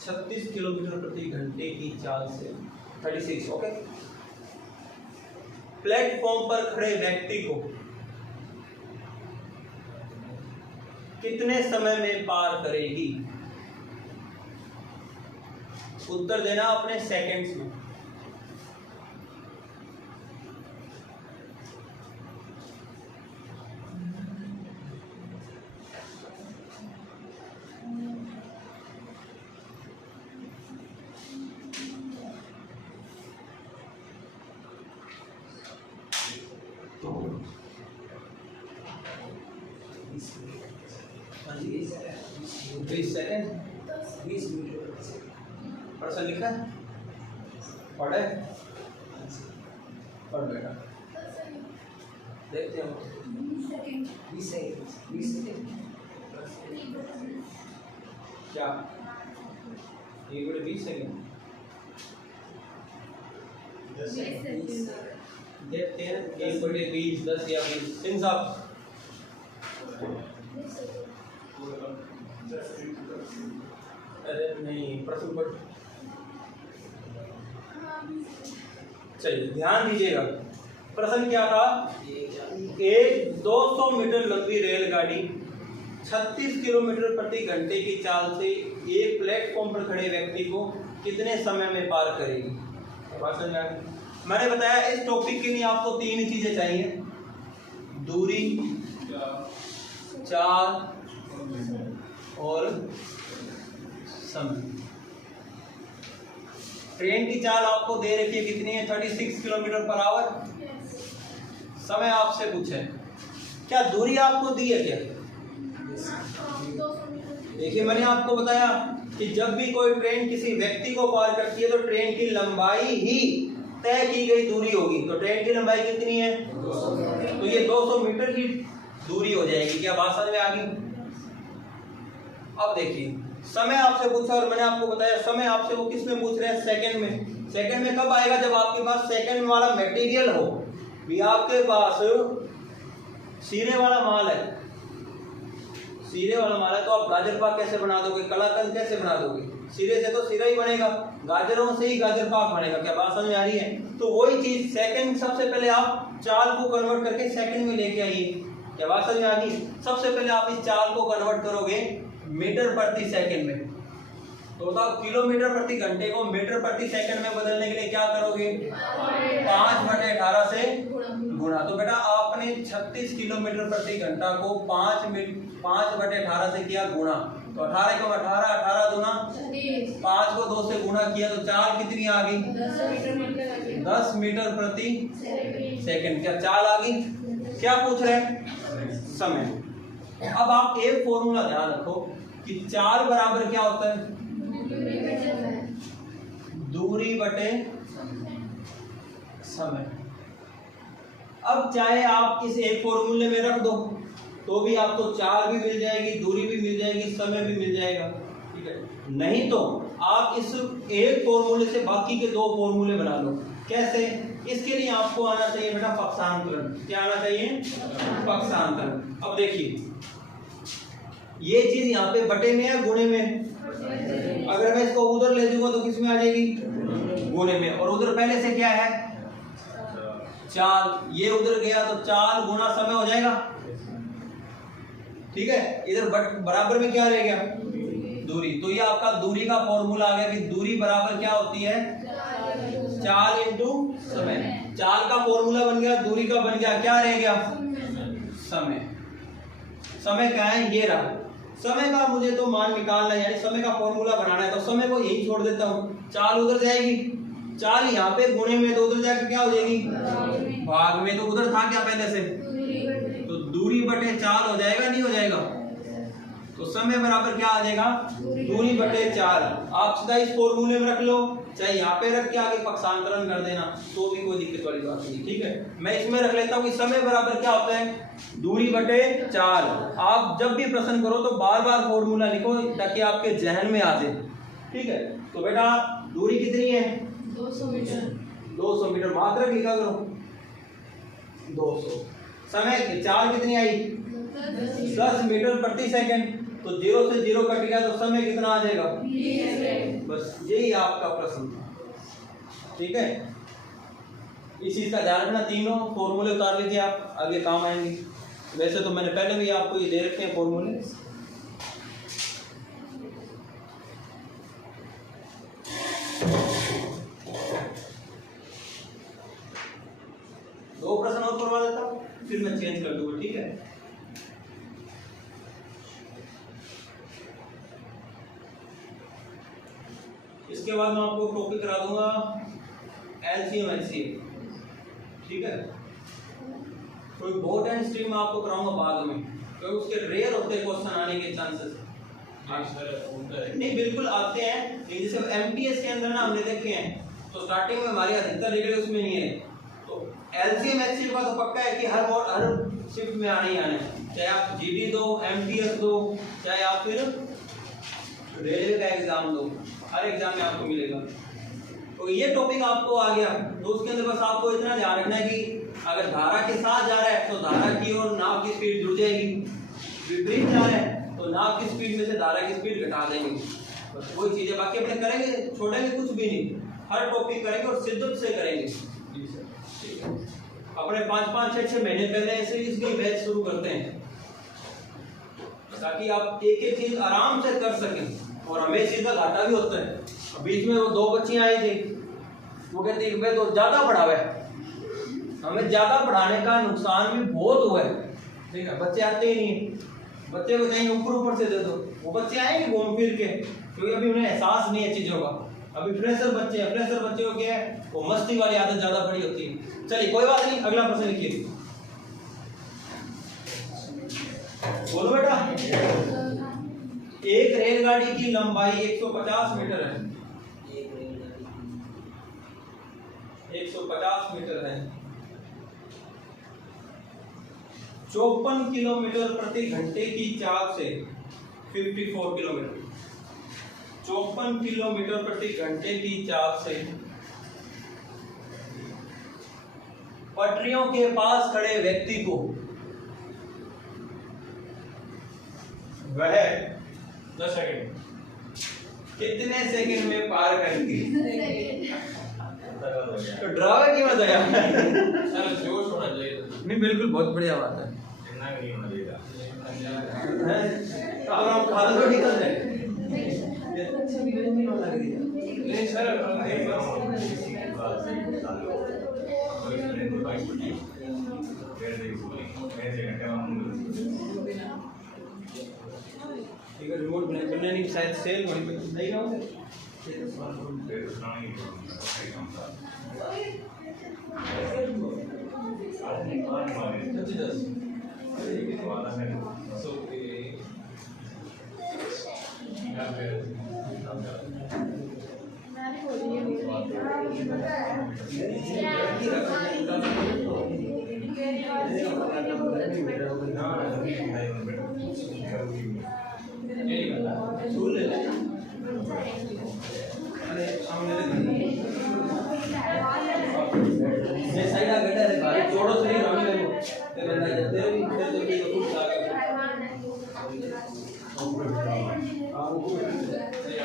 36 किलोमीटर प्रति घंटे की चाल से 36, ओके, प्लेटफॉर्म पर खड़े व्यक्ति को कितने समय में पार करेगी? उत्तर देना अपने सेकंड्स में। पर्सन लिखा है, पढ़े, पढ़ बेटा, देखते हो। 20 सेकंड क्या? ये 20 सेकंड देखते हैं 1/20 10 या 20 सिंह साहब अरे नहीं प्रश्न पढ़ चलिए ध्यान दीजिएगा। प्रश्न क्या था? एक 200 मीटर लंबी रेलगाड़ी 36 किलोमीटर प्रति घंटे की चाल से एक प्लेटफॉर्म पर खड़े व्यक्ति को कितने समय में पार करेगी? मैंने बताया इस टॉपिक के लिए आपको 3 चीजें चाहिए, दूरी, चाल और समय। ट्रेन की चाल आपको दे रखी है कितनी है? 36 किलोमीटर पर आवर। समय आपसे पूछे, क्या दूरी आपको दी है क्या? देखिए मैंने आपको बताया कि जब भी कोई ट्रेन किसी व्यक्ति को पार करती है तो ट्रेन की लंबाई ही तय की गई दूरी होगी। तो ट्रेन की लंबाई कितनी है? 200। तो ये 200 मीटर की दूरी हो जाएगी। क्या बात समझ में आ गई? अब देखिए समय आपसे पूछा और मैंने आपको बताया समय आपसे वो किस में पूछ रहे हैं? सेकंड में। सेकंड में कब आएगा? जब आपके पास सेकंड वाला मटेरियल हो। भी आपके पास सीरे वाला माल है, सीरे वाला माल है तो आप गाजर पाक कैसे बना दोगे? कलाकंद कैसे बना दोगे? सिरे से तो सिरा ही बनेगा, गाजरों से ही गाजर पाक बनेगा। क्या बात समझ आ रही है? तो वही चीज सेकंड, सबसे पहले आप चाल को कन्वर्ट करके सेकंड में लेके आइए। क्या बात समझ आ गई? सबसे पहले आप इस चाल को कन्वर्ट करोगे मीटर प्रति सेकंड में। तो बताओ किलोमीटर प्रति घंटे को मीटर प्रति सेकंड में बदलने के लिए क्या करोगे? 5/18 से गुणा। तो बेटा आपने 36 किलोमीटर प्रति घंटा को 5/18 से किया गुणा। तो 18 को 18, 18 दूना 5 को 2 से गुणा किया तो चाल कितनी आ गई? 10 मीटर प्रति सेकंड। क्या चाल आ गई? क्या पूछ रहे हैं? समय। अब आप एक फॉर्मूला ध्यान रखो कि चाल बराबर क्या होता है? दूरी बटे समय। अब चाहे आप इस एक फॉर्मूले में रख दो तो भी आपको चाल भी मिल जाएगी, दूरी भी मिल जाएगी, समय भी मिल जाएगा। ठीक है, नहीं तो आप इस एक फॉर्मूले से बाकी के 2 फॉर्मूले बना लो। कैसे? इसके लिए आपको आना चाहिए बेटा पक्षांतरण। क्या आना चाहिए? पक्षांतरण। अब देखिए ये चीज यहाँ पे बटे में है गुणे में? अगर मैं इसको उधर ले जाऊंगा तो किस में आ जाएगी? गुणे में। और उधर पहले से क्या है? चाल। ये उधर गया तो चाल गुना समय हो जाएगा। ठीक है, इधर बराबर में क्या रह गया? दूरी। तो ये आपका दूरी का फॉर्मूला आ गया कि दूरी बराबर क्या होती है? चाल इंटू समय। चाल का फॉर्मूला बन गया, दूरी का बन गया, क्या रह गया? समय। समय क्या है? ये रहा। समय का मुझे तो मान निकालना है, यानी समय का फॉर्मूला बनाना है, तो समय को यही छोड़ देता हूँ। चाल उधर जाएगी, चाल यहाँ पे गुणे में, तो उधर जाकर क्या हो जाएगी? भाग में। तो उधर था क्या पहले से? तो दूरी बटे चाल हो जाएगा, नहीं हो जाएगा? तो समय बराबर क्या आ जाएगा? दूरी बटे चाल। आप सीधा इस फॉर्मूले में रख लो, चाहे यहाँ पे रख के आगे पक्षांतरण कर देना, तो भी कोई दिक्कत वाली बात नहीं। ठीक है, मैं इसमें रख लेता हूँ कि समय बराबर क्या होता है? दूरी बटे चाल। आप जब भी प्रश्न करो तो बार बार फॉर्मूला लिखो ताकि आपके जहन में आ जाए। ठीक है, तो बेटा दूरी कितनी है? 200 मीटर। 200 मीटर मात्रक लिखा करो 200। समय चाल कितनी आई? 10 मीटर प्रति सेकंड। तो 0 से 0 कट गया तो समय कितना आ जाएगा? बस यही आपका प्रश्न था। ठीक है, इस चीज का ध्यान रखना। तीनों फॉर्मूले उतार लीजिए, आप आगे काम आएंगे। वैसे तो मैंने पहले भी आपको ये दे रखे हैं फॉर्मूले। दो प्रश्न और करवा देता हूँ, फिर मैं चेंज कर दूंगा। ठीक है, इसके बाद मैं आपको टॉपिक करा दूंगा एलसीएम एचसीएफ। ठीक है, कोई बोर्ड एंड स्ट्रीम आपको कराऊंगा बाद में, क्योंकि उसके रेयर होते हैं क्वेश्चन आने के चांसेस। नहीं बिल्कुल आते हैं, जैसे एमटीएस के अंदर ना हमने देखे हैं, तो स्टार्टिंग में हमारे अधिकतर रेगुलर उसमें नहीं है। तो एलसीएम एचसीएफ का तो पक्का है कि हर शिफ्ट में आने ही आने, चाहे आप जीडी दो, एमटीएस दो, चाहे आप फिर रेलवे का एग्जाम दो, हर एग्जाम में आपको मिलेगा। तो ये टॉपिक आपको आ गया। तो उसके अंदर बस आपको इतना ध्यान रखना है कि अगर धारा के साथ जा रहा है तो धारा की और नाव की स्पीड जुड़ जाएगी, विपरीत जा रहा है तो नाव की स्पीड में से धारा की स्पीड घटा देंगे। बस वही चीजें बाकी अपने करेंगे, छोड़ेंगे कुछ भी नहीं, हर टॉपिक करेंगे और शिद्दत से करेंगे। ठीक है, अपने 5-5, 6-6 महीने पहले ऐसे इसकी बैच शुरू करते हैं ताकि आप एक एक चीज आराम से कर सकें। और हमें इस चीज का घाटा भी होता है। बीच में वो 2 बच्चियां आई थी, वो कहती है मैं तो ज्यादा पढ़ावा है, हमें ज्यादा पढ़ाने का नुकसान भी बहुत हुआ है। ठीक है, बच्चे आते ही नहीं, बच्चे को कहीं ऊपर से दे दो, वो बच्चे आएंगे घूम फिर के, क्योंकि अभी उन्हें एहसास नहीं है चीजों का। अभी फ्रेशर बच्चे हैं, फ्रेशर बच्चे को क्या है, वो मस्ती वाली आदत ज्यादा बड़ी होती है। चलिए कोई बात नहीं, अगला प्रश्न लिखिए। बोलो बेटा। एक रेलगाड़ी की लंबाई 150 मीटर है, 150 मीटर है। 54 किलोमीटर प्रति घंटे की चाल से 54 किलोमीटर 54 किलोमीटर प्रति घंटे की चाल से पटरियों के पास खड़े व्यक्ति को वह 10 सेकंड कितने सेकंड में पार करेंगे? तो ड्राइवर की मजा आया। सर जोश होना चाहिए। नहीं बिल्कुल बहुत बढ़िया बात है। इतना नहीं होना चाहिए। अब हम खाना तो निकल जाए। नहीं सर ठीक है, रिमोट बनने नहीं शायद सेल वहीं पे नहीं ना होगा।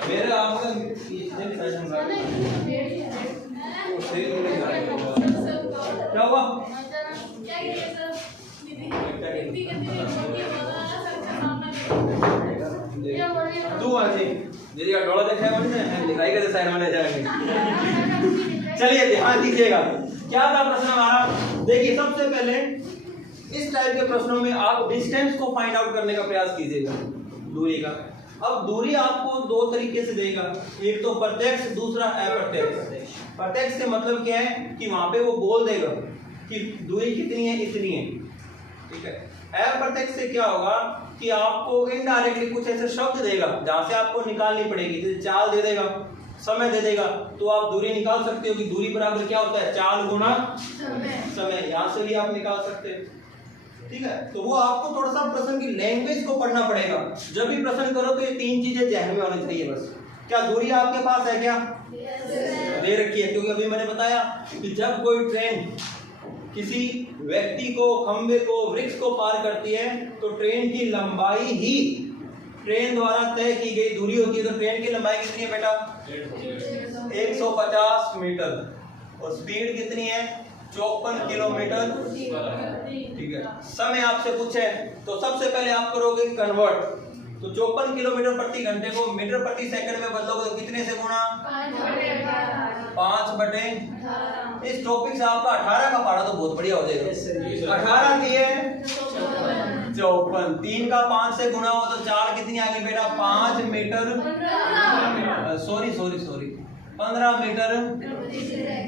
मेरा आपका क्या हुआ? तू आजी दीदी का डोला देखा है मैंने दिखाई के साइड में ले जाएंगे। चलिए ध्यान दीजिएगा, क्या था प्रश्न हमारा? देखिए सबसे पहले इस टाइप के प्रश्नों में आप डिस्टेंस को फाइंड आउट करने का प्रयास कीजिएगा, दूरी का। अब दूरी आपको 2 तरीके से देगा, एक तो प्रत्यक्ष, दूसरा अप्रत्यक्ष। प्रत्यक्ष से मतलब क्या है कि वहां पे वो बोल देगा कि दूरी कितनी है, इतनी है। ठीक है, अप्रत्यक्ष से क्या होगा कि आपको इनडायरेक्टली कुछ ऐसे शब्द देगा जहां से आपको निकालनी पड़ेगी। जैसे चाल दे देगा, समय दे देगा, तो आप दूरी निकाल सकते हो कि दूरी बराबर क्या होता है, चाल गुना समय। यहां से भी आप निकाल सकते हैं। ठीक है, तो वो आपको थोड़ा सा प्रश्न की लैंग्वेज को पढ़ना पड़ेगा। जब भी प्रश्न करो तो ये 3 चीजें ध्यान में होनी चाहिए बस। क्या दूरी आपके पास है? क्या दे रखी है? क्योंकि अभी मैंने बताया कि जब कोई ट्रेन किसी व्यक्ति को, खंबे को, वृक्ष को पार करती है तो ट्रेन की लंबाई ही ट्रेन द्वारा तय की गई दूरी होती है। तो ट्रेन की लंबाई कितनी है बेटा? 150 मीटर। और स्पीड कितनी है? 54 किलोमीटर। ठीक है, समय आपसे पूछे तो सबसे पहले आप करोगे कन्वर्ट। तो 54 किलोमीटर प्रति घंटे को मीटर प्रति सेकंड में बदलोगे तो कितने से गुणा? 5 बटे। इस टॉपिक से आपका 18 का पढ़ा तो बहुत बढ़िया हो जाएगा। 18 की है 54, 3 का 5 से गुणा हो तो 4 कितनी आ गई बेटा? 5 मीटर, सॉरी 15 मीटर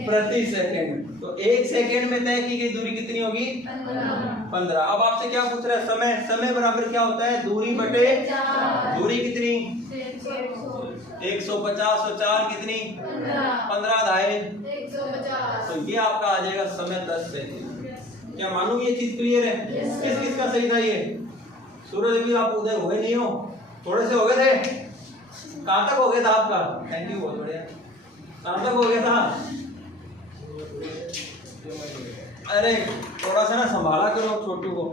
प्रति सेकंड। तो 1 सेकंड में तय की गई दूरी कितनी होगी? 15। अब आपसे क्या पूछ रहा है? समय। समय बराबर क्या होता है? दूरी बटे दूरी कितनी? 150 और 4 कितनी? 15 धाए। तो ये आपका आ जाएगा समय 10 सेकंड। क्या मालूम ये चीज क्लियर है? किस किस का सही था ये? सूरज भी आप उदय हुए नहीं हो, थोड़े से हो गए थे। कहां तक हो गया था आपका? थैंक यू, बहुत बढ़िया। कहाँ तक हो गया था? अरे थोड़ा सा ना संभाला करो छोटू को,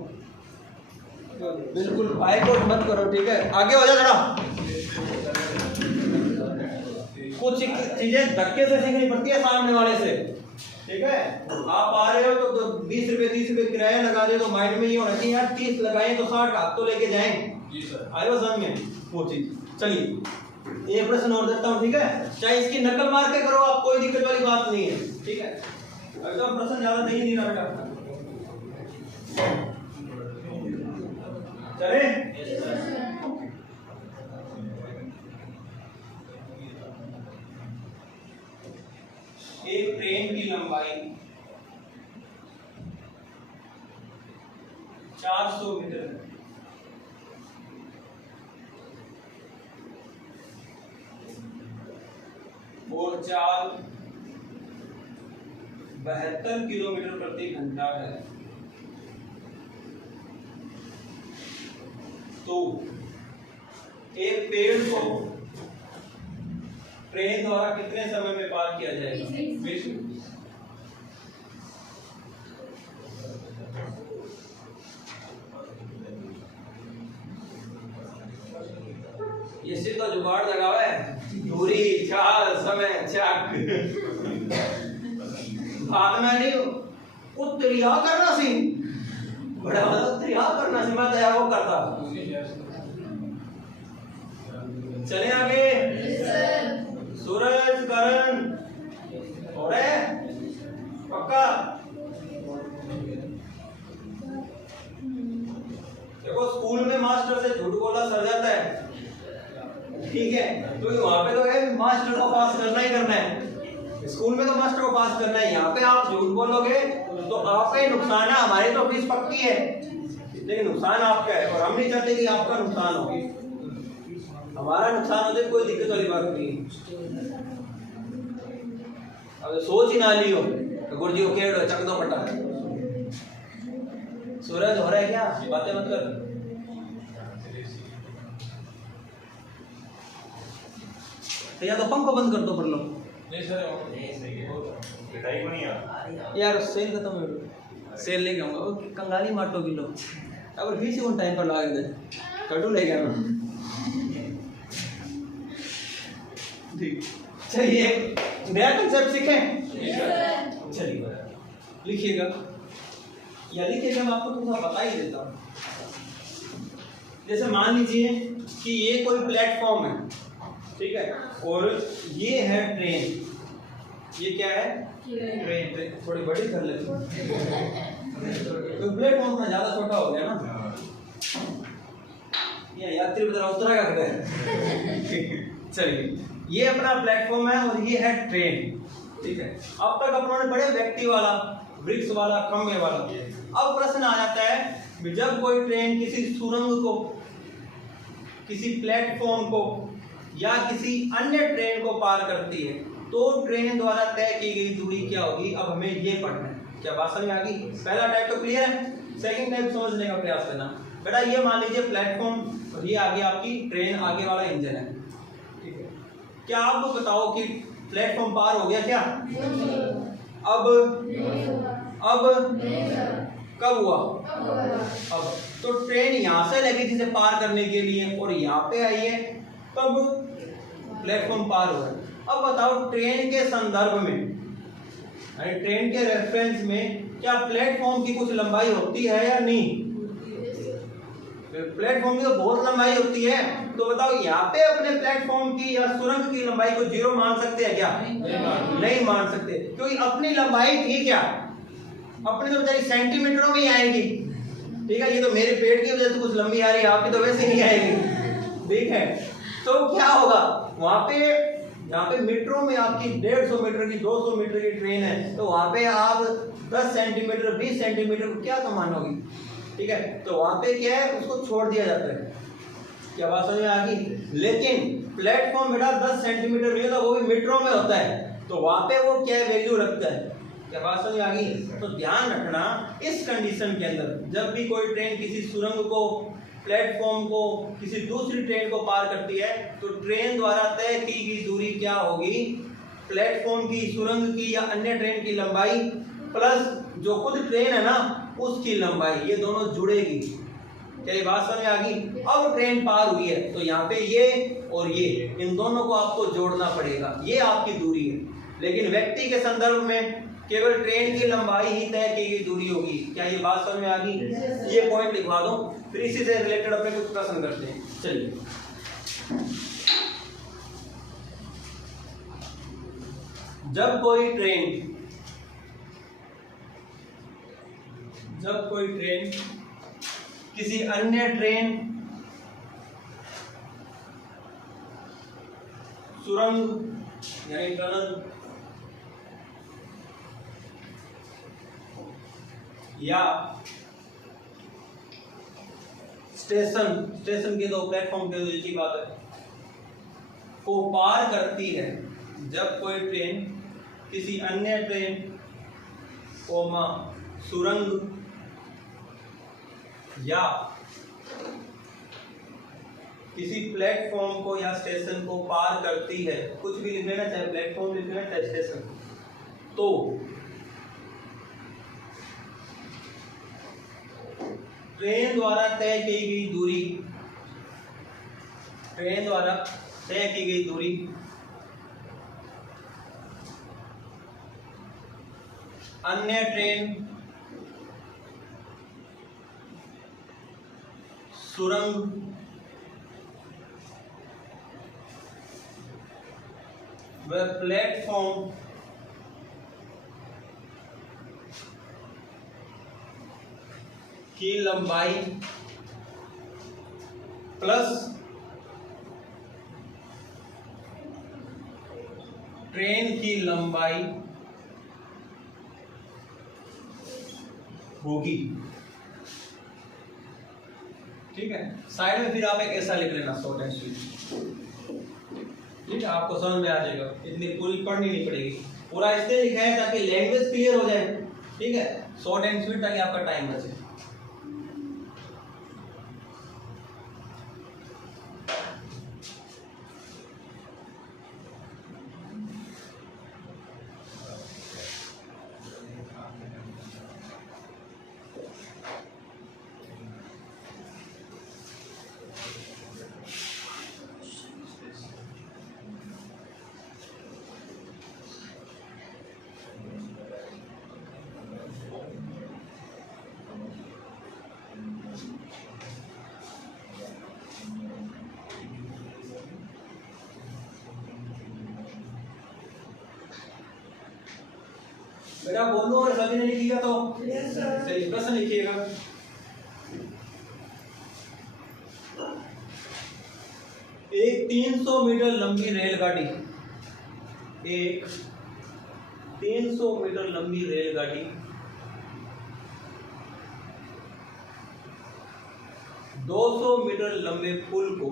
बिल्कुल बाइकआउट मत करो, ठीक है? आगे हो जा थोड़ा। कुछ चीजें धक्के से सीखनी पड़ती है सामने वाले से, ठीक है? आप आ रहे हो तो 20 रुपए 30 रुपए किराया लगा रहे हो, तो माइंड में ये होना चाहिए यार 30 लगाए तो 60 हाथ तो लेके जाएं। जी सर। आयो समझ में वो चीज। चलिए एक प्रश्न और देता हूँ, ठीक है? चाहे इसकी नकल मार के करो आप, कोई दिक्कत वाली बात नहीं है, ठीक है? एकदम प्रश्न ज्यादा नहीं रहा बेटा। चले एक ट्रेन की लंबाई 400 मीटर है। और चाल 72 किलोमीटर प्रति घंटा है, तो एक पेड़ को ट्रेन द्वारा कितने समय में पार किया जाएगा? 20 मिनट। ये सीधा जुगाड़ लगा हुआ है, दूरी, चाल, समय, चक। भागना नहीं, उत्तरिया करना सी, बड़ा उत्तरिया करना सी, मैं तो वो करता। चले आगे। सूरज, करण, और पक्का? देखो स्कूल में मास्टर से झूठ बोला सर जाता है, ठीक है? तो वहां पे तो है मास्टर को पास करना ही करना है, स्कूल में तो मास्टर को पास करना है। यहाँ पे आप झूठ बोलोगे तो आपका ही नुकसान है, हमारी तो फीस पक्की है, लेकिन नुकसान आपका है, और हम नहीं चाहते कि आपका नुकसान हो। हमारा नुकसान हो जाए कोई दिक्कत वाली बात नहीं। अगर सोच ही ना लियो तो गुरुजी को केड़ चक दो पटा। सूरज हो रहा है क्या? बातें मत कर। तो या तो पंखा बंद कर दो पर लो। नहीं सर, सही है, पिटाई बनी यार सेल खत्म हो, सेल लेके आऊंगा वो कंगाली माटो किलो, अगर फिर से उन टाइम पर लगा दे कटू ले गया मैं। ठीक, चलिए नया कंसेप्ट सीखें। चलिए लिखिएगा, या लिखिएगा मैं आपको थोड़ा बता ही देता हूँ। जैसे मान लीजिए कि ये कोई प्लेटफॉर्म है, ठीक है, और ये है ट्रेन। ये क्या है? ट्रेन। थोड़ी बड़ी कर लेते तो प्लेटफॉर्म ना ज्यादा छोटा हो गया ना, ये यात्री बता उतरा का चलिए ये अपना प्लेटफॉर्म है और ये है ट्रेन, ठीक है? अब तक अपनों ने पढ़े व्यक्ति वाला, वृक्ष वाला, खंभे वाला। अब प्रश्न आ जाता है जब कोई ट्रेन किसी सुरंग को, किसी प्लेटफॉर्म को या किसी अन्य ट्रेन को पार करती है तो ट्रेन द्वारा तय की गई दूरी क्या होगी? अब हमें ये पढ़ना है। क्या बात समझ आ गई? पहला टाइप तो क्लियर है, सेकंड टाइप समझने का प्रयास करना। बेटा ये मान लीजिए प्लेटफॉर्म और ये आगे आपकी ट्रेन, आगे वाला इंजन है, ठीक है? क्या आप लोग बताओ कि प्लेटफॉर्म पार हो गया क्या? अब कब हुआ? अब तो ट्रेन यहाँ से लगी थी पार करने के लिए और यहाँ पे आई है, तब प्लेटफॉर्म पार हुआ। अब बताओ ट्रेन के संदर्भ में, ट्रेन के रेफरेंस में क्या प्लेटफॉर्म की कुछ लंबाई होती है या नहीं? प्लेटफॉर्म की तो बहुत लंबाई होती है, तो बताओ यहाँ पे अपने प्लेटफॉर्म की या सुरंग की लंबाई को 0 मान सकते हैं क्या? नहीं मान सकते, क्योंकि अपनी लंबाई थी क्या? अपनी तो बेचारी सेंटीमीटरों में ही आएगी, ठीक है? ये तो मेरे पेट की वजह से कुछ लंबी आ रही है, आपकी तो वैसे नहीं आएगी, ठीक है? तो क्या होगा वहां पे? यहाँ पे मीटरों में आपकी 150 मीटर की, 200 मीटर की ट्रेन है, तो वहां पे आप 10 सेंटीमीटर 20 सेंटीमीटर को क्या तो मानोगी, ठीक है? तो वहां पे क्या है, उसको छोड़ दिया जाता है। क्या बात समझ में आ गई? लेकिन प्लेटफॉर्म बेटा 10 सेंटीमीटर नहीं होता, वो भी मीटरों में होता है, तो वहां पे वो क्या वैल्यू रखता है? क्या बात समझ आ गई? तो ध्यान रखना इस कंडीशन के अंदर जब भी कोई ट्रेन किसी सुरंग को, प्लेटफॉर्म को, किसी दूसरी ट्रेन को पार करती है तो ट्रेन द्वारा तय की गई दूरी क्या होगी? प्लेटफॉर्म की, सुरंग की या अन्य ट्रेन की लंबाई प्लस जो खुद ट्रेन है ना उसकी लंबाई, ये दोनों जुड़ेगी। क्या ये बात समझ में आ गई? अब ट्रेन पार हुई है तो यहाँ पे ये और ये, इन दोनों को आपको जोड़ना पड़ेगा, ये आपकी दूरी है। लेकिन व्यक्ति के संदर्भ में केवल ट्रेन की लंबाई ही तय की गई दूरी होगी। क्या ये बात समझ में आ गई? ये पॉइंट लिखवा दो, फिर इसी से रिलेटेड अपने कुछ प्रश्न करते हैं। चलिए, जब कोई ट्रेन किसी अन्य ट्रेन, सुरंग यानी टनल या स्टेशन के दो, प्लेटफॉर्म के दो, की बात है, को पार करती है, जब कोई ट्रेन किसी अन्य ट्रेन कोमा सुरंग या किसी प्लेटफॉर्म को या स्टेशन को पार करती है, कुछ भी लिख लेना, चाहे प्लेटफॉर्म लिख लेना चाहे स्टेशन, तो ट्रेन द्वारा तय की गई दूरी अन्य ट्रेन, सुरंग व प्लेटफॉर्म की लंबाई प्लस ट्रेन की लंबाई होगी। ठीक है, साइड में फिर आप एक ऐसा लिख लेना, शॉर्ट एंड स्वीट। ठीक है, आपको समझ में आ जाएगा, इतनी पूरी पढ़नी नहीं पड़ेगी। पूरा इसलिए लिखा है ताकि लैंग्वेज क्लियर हो जाए। ठीक है, शॉर्ट एंड स्वीट, ताकि आपका टाइम बचे। बेटा बोलो, अगर सभी ने लिखिएगा तो चलिए प्रश्न लिखिएगा। एक 300 मीटर लंबी रेलगाड़ी, एक 300 मीटर लंबी रेलगाड़ी 200 मीटर लंबे पुल को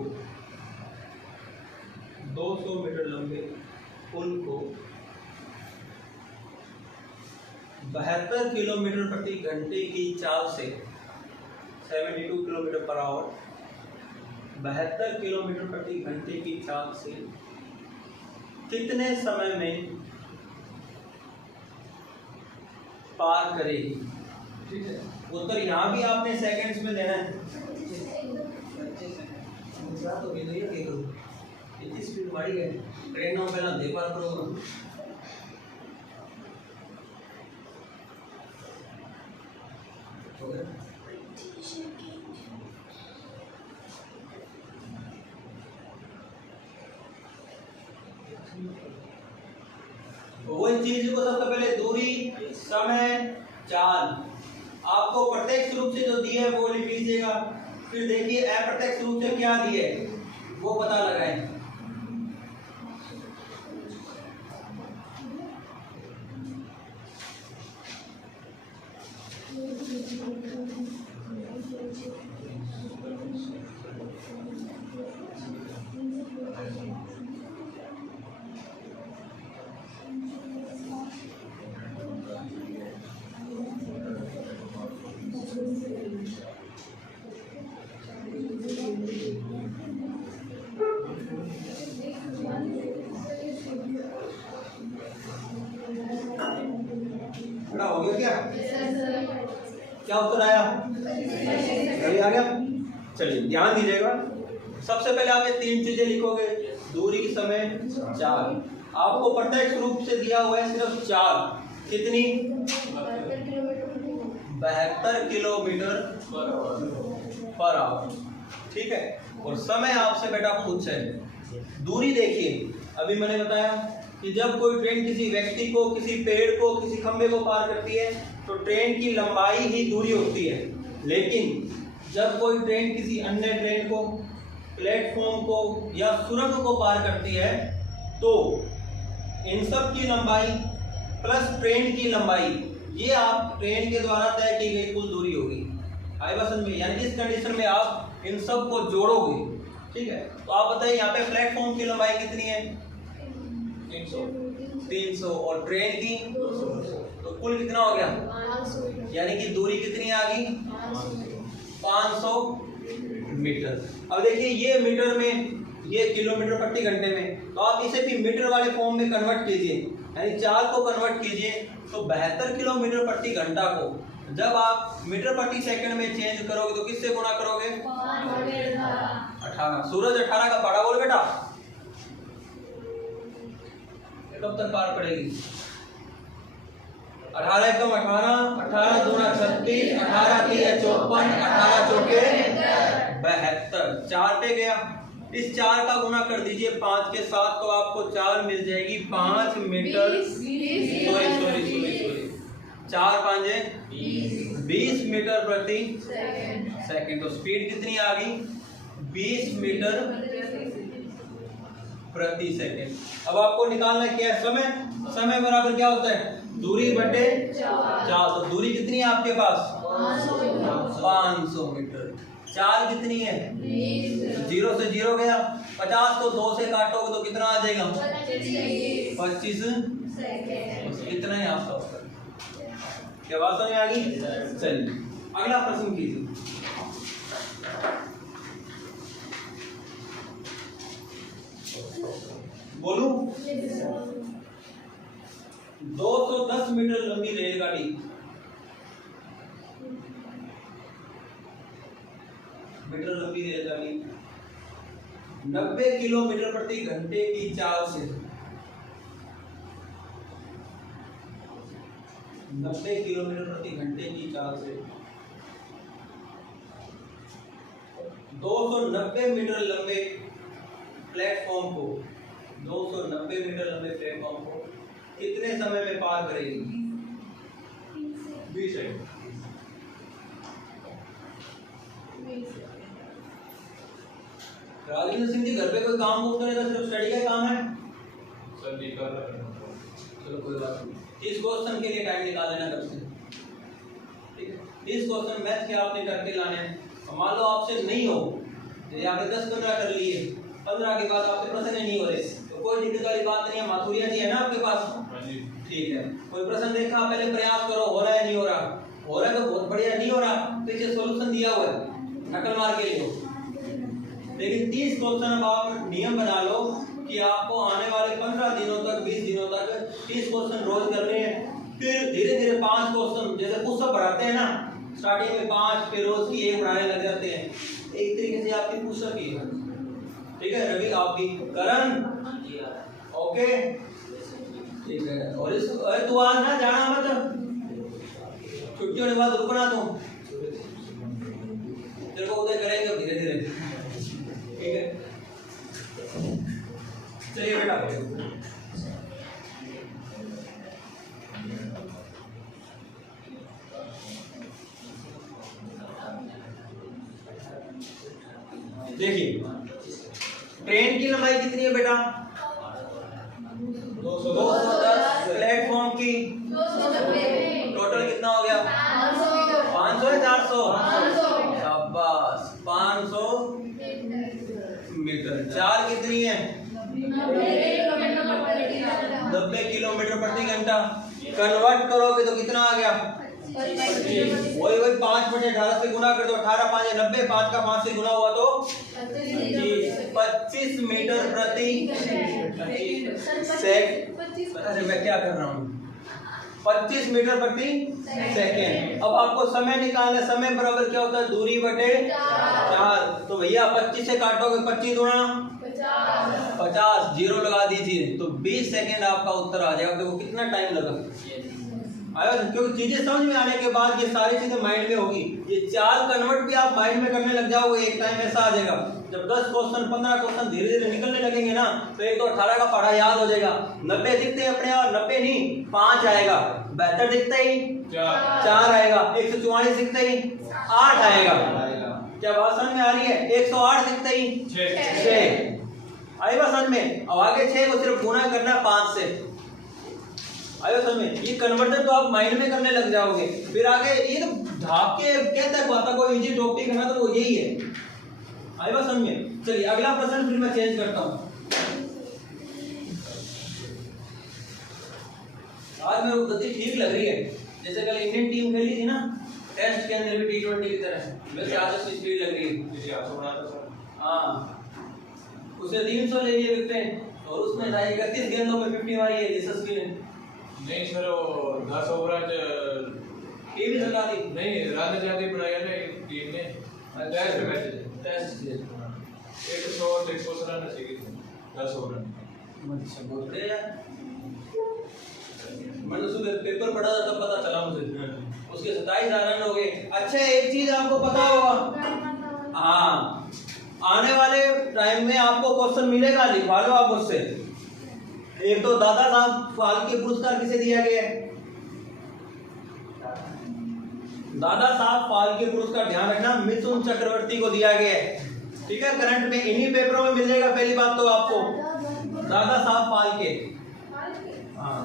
72 किलोमीटर प्रति घंटे की चाल से 72 किलोमीटर पर आवर 72 किलोमीटर प्रति घंटे की चाल से कितने समय में पार करेगी? ठीक है, उत्तर यहाँ भी आपने सेकंड्स में देना है। इतनी स्पीड बढ़ी है ट्रेन में, पहला दे पार करो। वही चीज को सबसे पहले दूरी, समय, चाल, आपको प्रत्यक्ष रूप से जो दिया है वो लिख लीजिएगा। फिर देखिए अप्रत्यक्ष रूप से क्या दिया है वो पता लगाएं। आ गया। चलिए ध्यान दीजिएगा, सबसे पहले आप ये 3 चीजें लिखोगे, दूरी, समय, चाल। आपको प्रत्यक्ष रूप से दिया हुआ है सिर्फ चाल, कितनी? 72 किलोमीटर पर आवर, ठीक है। और समय आपसे बेटा पूछे, दूरी देखिए, अभी मैंने बताया कि जब कोई ट्रेन किसी व्यक्ति को, किसी पेड़ को, किसी खंभे को पार करती है तो ट्रेन की लंबाई ही दूरी होती है, लेकिन जब कोई ट्रेन किसी अन्य ट्रेन को, प्लेटफॉर्म को या सुरंग को पार करती है तो इन सब की लंबाई प्लस ट्रेन की लंबाई, ये आप ट्रेन के द्वारा तय की गई कुल दूरी होगी। आई बात समझ में? यानी इस कंडीशन में आप इन सब को जोड़ोगे, ठीक है। तो आप बताइए यहाँ पे प्लेटफॉर्म की लंबाई कितनी है? 300 और ट्रेन की, तो कुल कितना हो गया? यानी कि दूरी कितनी आ गई? 500 मीटर। अब देखिए ये मीटर में, ये किलोमीटर प्रति घंटे में, तो आप इसे भी मीटर वाले फॉर्म में कन्वर्ट कीजिए, यानी चाल को कन्वर्ट कीजिए। तो 72 किलोमीटर प्रति घंटा को जब आप मीटर प्रति सेकंड में चेंज करोगे तो किससे गुणा करोगे? 18। सूरज 18 का पढ़ा बोल बेटा, कब तक पार पड़ेगी? 18 एकम 18, 18 दूना 36, 18 3 54, 18 चौके 72, 4 पे गया। इस 4 का गुना कर दीजिए 5 के साथ, तो आपको चाल मिल जाएगी 5 मीटर, सॉरी 4 5 20 मीटर प्रति सेकंड। तो स्पीड कितनी आ गई? 20 मीटर प्रति सेकंड। अब आपको निकालना क्या है? समय। समय बराबर क्या होता है? दूरी बटे चाल। तो दूरी कितनी है आपके पास? 500 मीटर। चाल कितनी है? 0 से 0 गया, 50 को 2 से काटोगे तो कितना आ जाएगा? 25 सेकंड। कितना है आपका उत्तर? क्या बात समझ आ गई? चलिए अगला प्रश्न कीजिए। बोलू। 210 मीटर लंबी रेलगाड़ी रेलगाड़ी 90 किलोमीटर प्रति घंटे की चाल से 90 किलोमीटर प्रति घंटे की चाल से 290 मीटर लंबे प्लेटफॉर्म को 290 मीटर लंबे प्लेटफॉर्म को कितने समय में पार करेगी? 20 सेकंड। राजेंद्र सिंह जी घर पे कोई काम नहीं करेगा, सिर्फ स्टडी का काम है। सर जी कर रहे हैं। चलो कोई बात नहीं, इस क्वेश्चन के लिए टाइम निकाल लेना घर से, ठीक है। इस क्वेश्चन मैथ के आपने करके लाने हैं। मान लो आपसे नहीं हो, जैसे आपने 10-15 कर लिए, 15 के बाद आपके प्रश्न नहीं हो रहे, तो कोई दिक्कत वाली बात नहीं है। माथुरिया जी है ना आपके पास? ठीक है। कोई प्रश्न देखा, पहले प्रयास करो, हो रहा है नहीं हो रहा, हो रहा है तो बहुत बढ़िया, नहीं हो रहा पीछे सॉल्यूशन दिया हुआ है, नकल मार के लिखो। लेकिन 30 क्वेश्चन अब आप नियम बना लो कि आपको आने वाले 15 दिनों तक, 20 दिनों तक 30 क्वेश्चन रोज करने हैं। फिर धीरे धीरे 5 क्वेश्चन, जैसे पुशअप बढ़ाते हैं ना, स्टार्टिंग में 5, फिर रोज की 1 बढ़ाने लग जाते हैं। एक तरीके से आपकी पुशअप ही है, ठीक है। रवि आप भी, करण ओके, ठीक है। और इस तू आज ना जाना मत, छुट्टी होने के बाद रुकना तू, तेरे को उधर करेंगे धीरे धीरे, ठीक है। चलिए बेटा, देखिए ट्रेन की लंबाई कितनी है बेटा? 210। प्लेटफॉर्म की टोटल कितना हो गया? 500 है 400? शाबाश, 500 मीटर। चाल कितनी है? 90 किलोमीटर प्रति घंटा। कन्वर्ट करोगे तो कितना आ गया? वही 5/18 से गुना कर दो, 18 5 90, 5 का 5 से गुना हुआ तो 25 मीटर प्रति सेकंड। अरे मैं क्या कर रहा हूँ, 25 मीटर प्रति सेकेंड। अब आपको समय निकालना है, समय बराबर क्या होता है, दूरी बटे 4। तो भैया 25 से काटोगे 25 गुणा 50, जीरो लगा दीजिए तो 20 सेकेंड आपका उत्तर आ जाएगा। देखो कितना टाइम लगा आया, क्योंकि चीजें समझ में आने के बाद ये सारी चीजें माइंड में होगी। ये चाल कन्वर्ट भी आप माइंड में करने लग जाओगे, एक टाइम ऐसा आ जाएगा जब 10 क्वेश्चन 15 क्वेश्चन धीरे धीरे निकलने लगेंगे ना, तो एक तो 18 का पढ़ा याद हो जाएगा। 90 दिखते हैं अपने आप, 90 नहीं 5 आएगा, 72 दिखता ही 4 आएगा, 144 दिखता ही 8 आएगा। क्या बात समझ में आ रही है? 108 दिखता ही 6 आई बात समझ में। अब आगे 6 को सिर्फ गुना करना है 5 से, आयो समझ में। ये कन्वर्जन तो आप माइंड में करने लग जाओगे। फिर आगे ये तो ढाप के कहता है बात, कोई इजी टॉपिक है ना तो वो यही है, आयो बात समझ में। चलिए अगला प्रश्न फिर मैं चेंज करता हूँ। आज मेरे को गति ठीक लग रही है, जैसे कल इंडियन टीम खेली थी ना टेस्ट के अंदर भी T20 की तरह, वैसे आज उसकी स्पीड लग रही है। हाँ उसे 300 ले लिए विकेट और उसमें 31 गेंदों में 50 मारी है यशस्वी ने। नहीं सर वो 10 ओवर टीम लगा दी नहीं रन ज्यादा बनाया ना टीम ने, टेस्ट मैच टेस्ट 100 100 रन चाहिए 10 ओवर। अच्छा बोल रहे यार, मैंने सुबह पेपर पढ़ा था तब पता चला मुझे, उसके 27 रन हो गए। अच्छा एक चीज आपको पता होगा, हाँ आने वाले टाइम में आपको क्वेश्चन मिलेगा, लिखवा लो आप उससे। एक तो दादा साहब फाल्के पुरस्कार किसे दिया गया है, दादा साहब फाल्के पुरस्कार ध्यान रखना मिथुन चक्रवर्ती को दिया गया है, ठीक है। करंट में इन्हीं पेपरों में मिल जाएगा पहली बात तो आपको, दादा साहब फाल्के। हाँ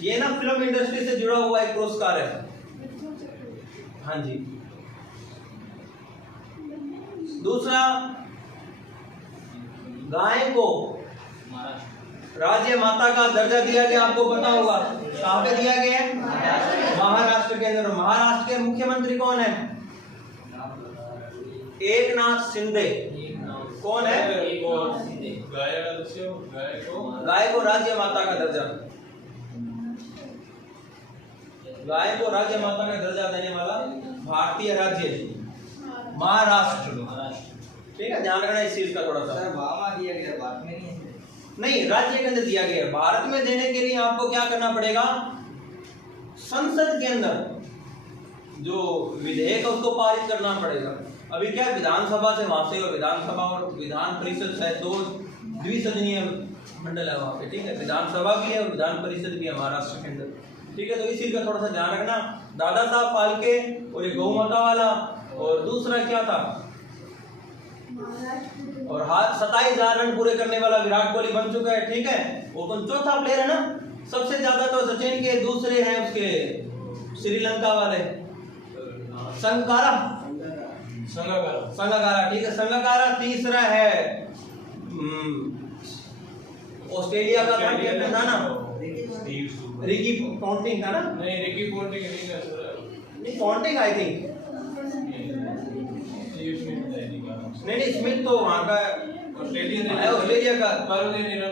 ये ना फिल्म इंडस्ट्री से जुड़ा हुआ एक पुरस्कार है। हाँ जी। दूसरा, गाय को राज्य माता का दर्जा दिया गया, आपको पता होगा कहाँ पे दिया गया है, महाराष्ट्र के अंदर। महाराष्ट्र के मुख्यमंत्री कौन है, एकनाथ शिंदे। कौन है, गाय को राज्य माता का दर्जा, गाय को राज्य माता का दर्जा देने वाला भारतीय राज्य महाराष्ट्र, ठीक है। ध्यान रखना इस चीज का थोड़ा सा। दिया गया, भारत में नहीं राज्य के अंदर दिया गया। भारत में देने के लिए आपको क्या करना पड़ेगा, संसद के अंदर जो विधेयक है उसको पारित करना पड़ेगा। अभी क्या विधानसभा से वहां से विधानसभा और विधान परिषद शायद 2 द्विसदनीय मंडल है वहां पे, ठीक है। विधानसभा भी है और विधान परिषद भी है महाराष्ट्र के अंदर, ठीक है। तो इस चीज का थोड़ा सा ध्यान रखना। दादा साहब फाल्के और ये गौ माता वाला, और दूसरा क्या था, और 27,000 रन पूरे करने वाला विराट कोहली बन चुका है, ठीक है। वो कौन चौथा प्लेयर है ना, सबसे ज्यादा तो सचिन के, दूसरे हैं उसके श्रीलंका वाले संगाकारा, ठीक है संगाकारा। तीसरा है ऑस्ट्रेलिया का कैप्टन था ना, रिकी पॉन्टिंग था ना, नहीं रिकी पॉन्टिंग नहीं पॉन्टिंग आई थिंक, नहीं स्मिथ तो वहाँ का ऑस्ट्रेलिया का,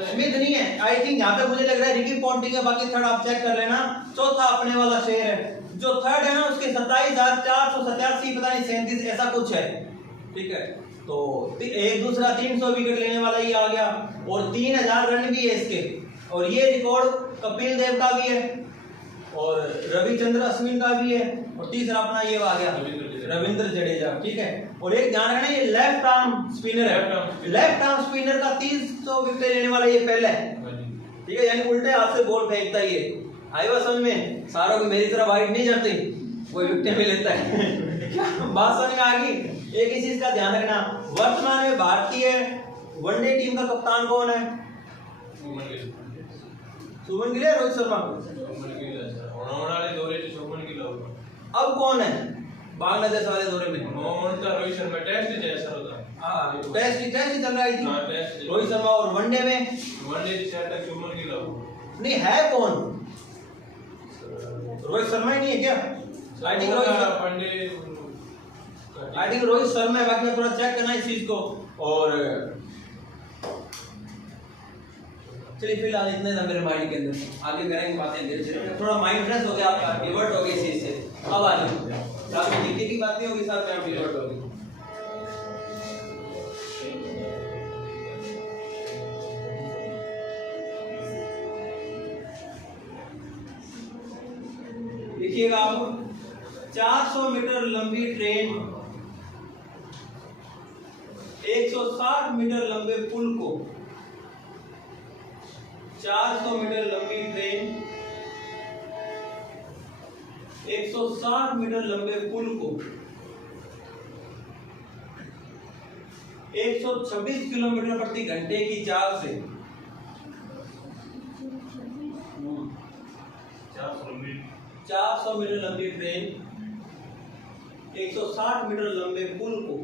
स्मिथ नहीं है आई थिंक। यहाँ पे मुझे लग रहा है रिकी पॉन्टिंग है, बाकी थर्ड आप चेक कर लेना। चौथा अपने वाला शेर है, जो थर्ड है ना उसके 27,487 पता नहीं 37 ऐसा कुछ है, ठीक है। तो एक दूसरा 300 विकेट लेने वाला ही आ गया, और 3,000 रन भी है इसके, और ये रिकॉर्ड कपिल देव का भी है और रविचंद्र अश्विन का भी है, और तीसरा अपना ये आ गया रविंद्र जडेजा, ठीक है। और एक ध्यान रखना ये लेफ्ट आर्म स्पिनर है, लेफ्ट आर्म स्पिनर का 300 विकेट लेने वाला ये पहले है, ठीक है। यानी उल्टे हाथ से बॉल फेंकता है ये, आई बात समझ में। सारों को मेरी तरह वाइट नहीं जाती, कोई विकेट भी लेता है बात समझ में आ गई। एक ही चीज का ध्यान रखना, वर्तमान में भारतीय वनडे टीम का कप्तान कौन है, शुभमन गिल, रोहित शर्मा। अब कौन है बांग्लादेश वाले दौरे में, रोहित शर्मा टेस्ट जैसा होता है। हाँ टेस्ट ही चल रहा है रोहित शर्मा, और वनडे में शुभमन गिल नहीं है कौन, रोहित शर्मा ही नहीं है क्या, आई थिंक रोहित शर्मा है, बाकी में थोड़ा चेक करना इस चीज को। और चलिए फिलहाल इतने था मेरे माइंड के अंदर, आगे करेंगे बातें धीरे धीरे। थोड़ा माइंड फ्रेश हो गया आपका, डिवर्ट हो गई इस चीज से। अब आ जाओ, साथ में जीके की बात नहीं होगी, साथ में आप डिवर्ट होगी। देखिएगा आप, 400 मीटर लंबी ट्रेन 160 मीटर लंबे पुल को, 400 मीटर लंबी ट्रेन 160 मीटर लंबे पुल को 126 किलोमीटर प्रति घंटे की चाल से 400 मीटर लंबी ट्रेन 160 मीटर लंबे पुल को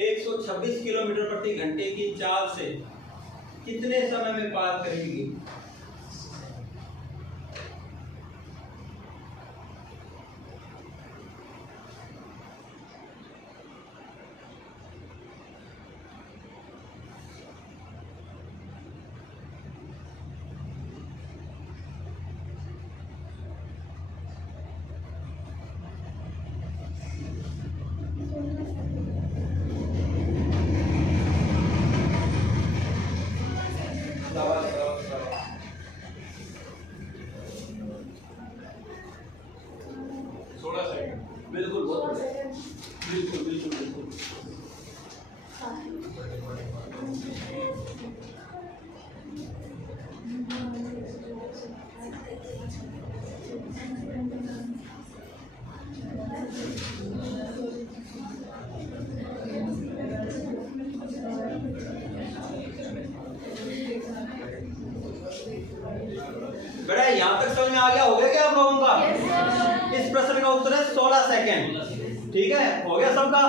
126 किलोमीटर प्रति घंटे की चाल से कितने समय में पार करेगी? बिल्कुल, बहुत बढ़िया। बिल्कुल बिल्कुल बिल्कुल। बेटा यहाँ तक समझ में आ गया, हो गया क्या आप लोगों का? इस प्रश्न का उत्तर है 16 सेकेंड। ठीक है, हो गया सबका?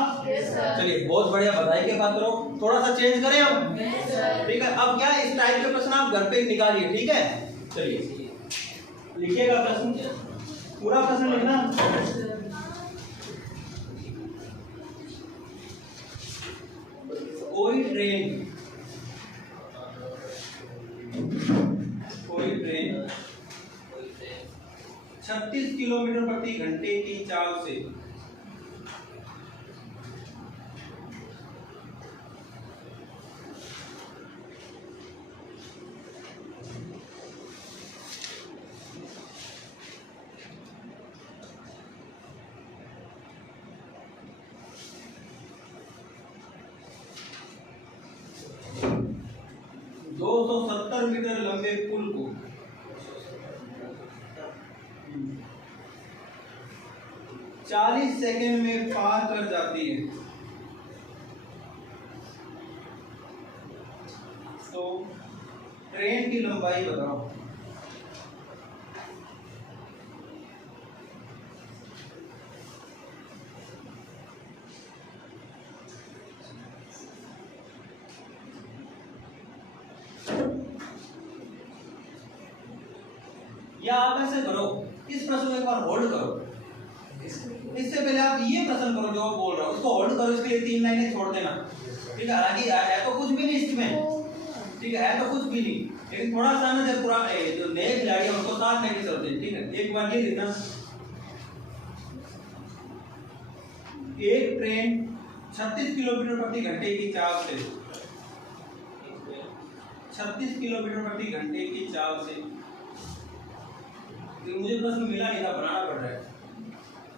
चलिए बहुत बढ़िया, बधाई के बात करो। थोड़ा सा चेंज करें हम, ठीक है? अब क्या इस टाइप के प्रश्न आप घर पे निकालिए, ठीक है? चलिए लिखिएगा प्रश्न, पूरा प्रश्न लिखना। कोई ट्रेन 36 किलोमीटर प्रति घंटे की चाल से दो 270 मीटर लंबे पुल को 40 सेकंड में पार कर जाती है, तो ट्रेन की लंबाई बताओ। या आप ऐसे करो, इस प्रश्न को एक बार होल्ड करो। इससे पहले आप ये प्रश्न करो जो आप बोल रहा हूँ, उसको होल्ड करो, इसके लिए 3 लाइनें छोड़ देना। ठीक है, हालांकि है तो कुछ भी नहीं इसमें, ठीक है तो कुछ भी नहीं, लेकिन थोड़ा सा ना जब पूरा जो नए खिलाड़ी हैं उनको साथ लेके चलते हैं। ठीक है, एक बार ये लिखना, एक ट्रेन 36 किलोमीटर प्रति घंटे की चाल से 36 किलोमीटर प्रति घंटे की चाल से, मुझे प्रश्न मिला नहीं था, बनाना पड़ रहा है।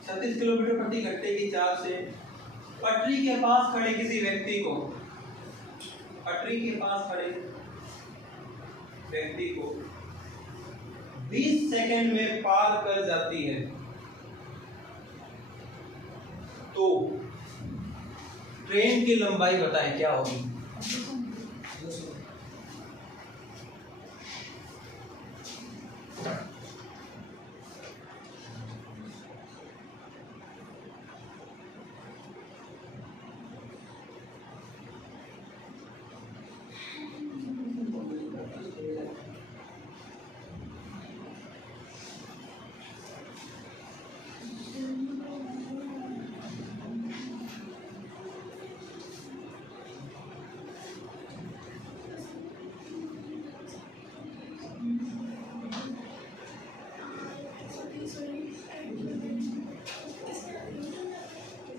36 किलोमीटर प्रति घंटे की चाल से पटरी के पास खड़े किसी व्यक्ति को, पटरी के पास खड़े व्यक्ति को 20 सेकंड में पार कर जाती है, तो ट्रेन की लंबाई बताएं क्या होगी?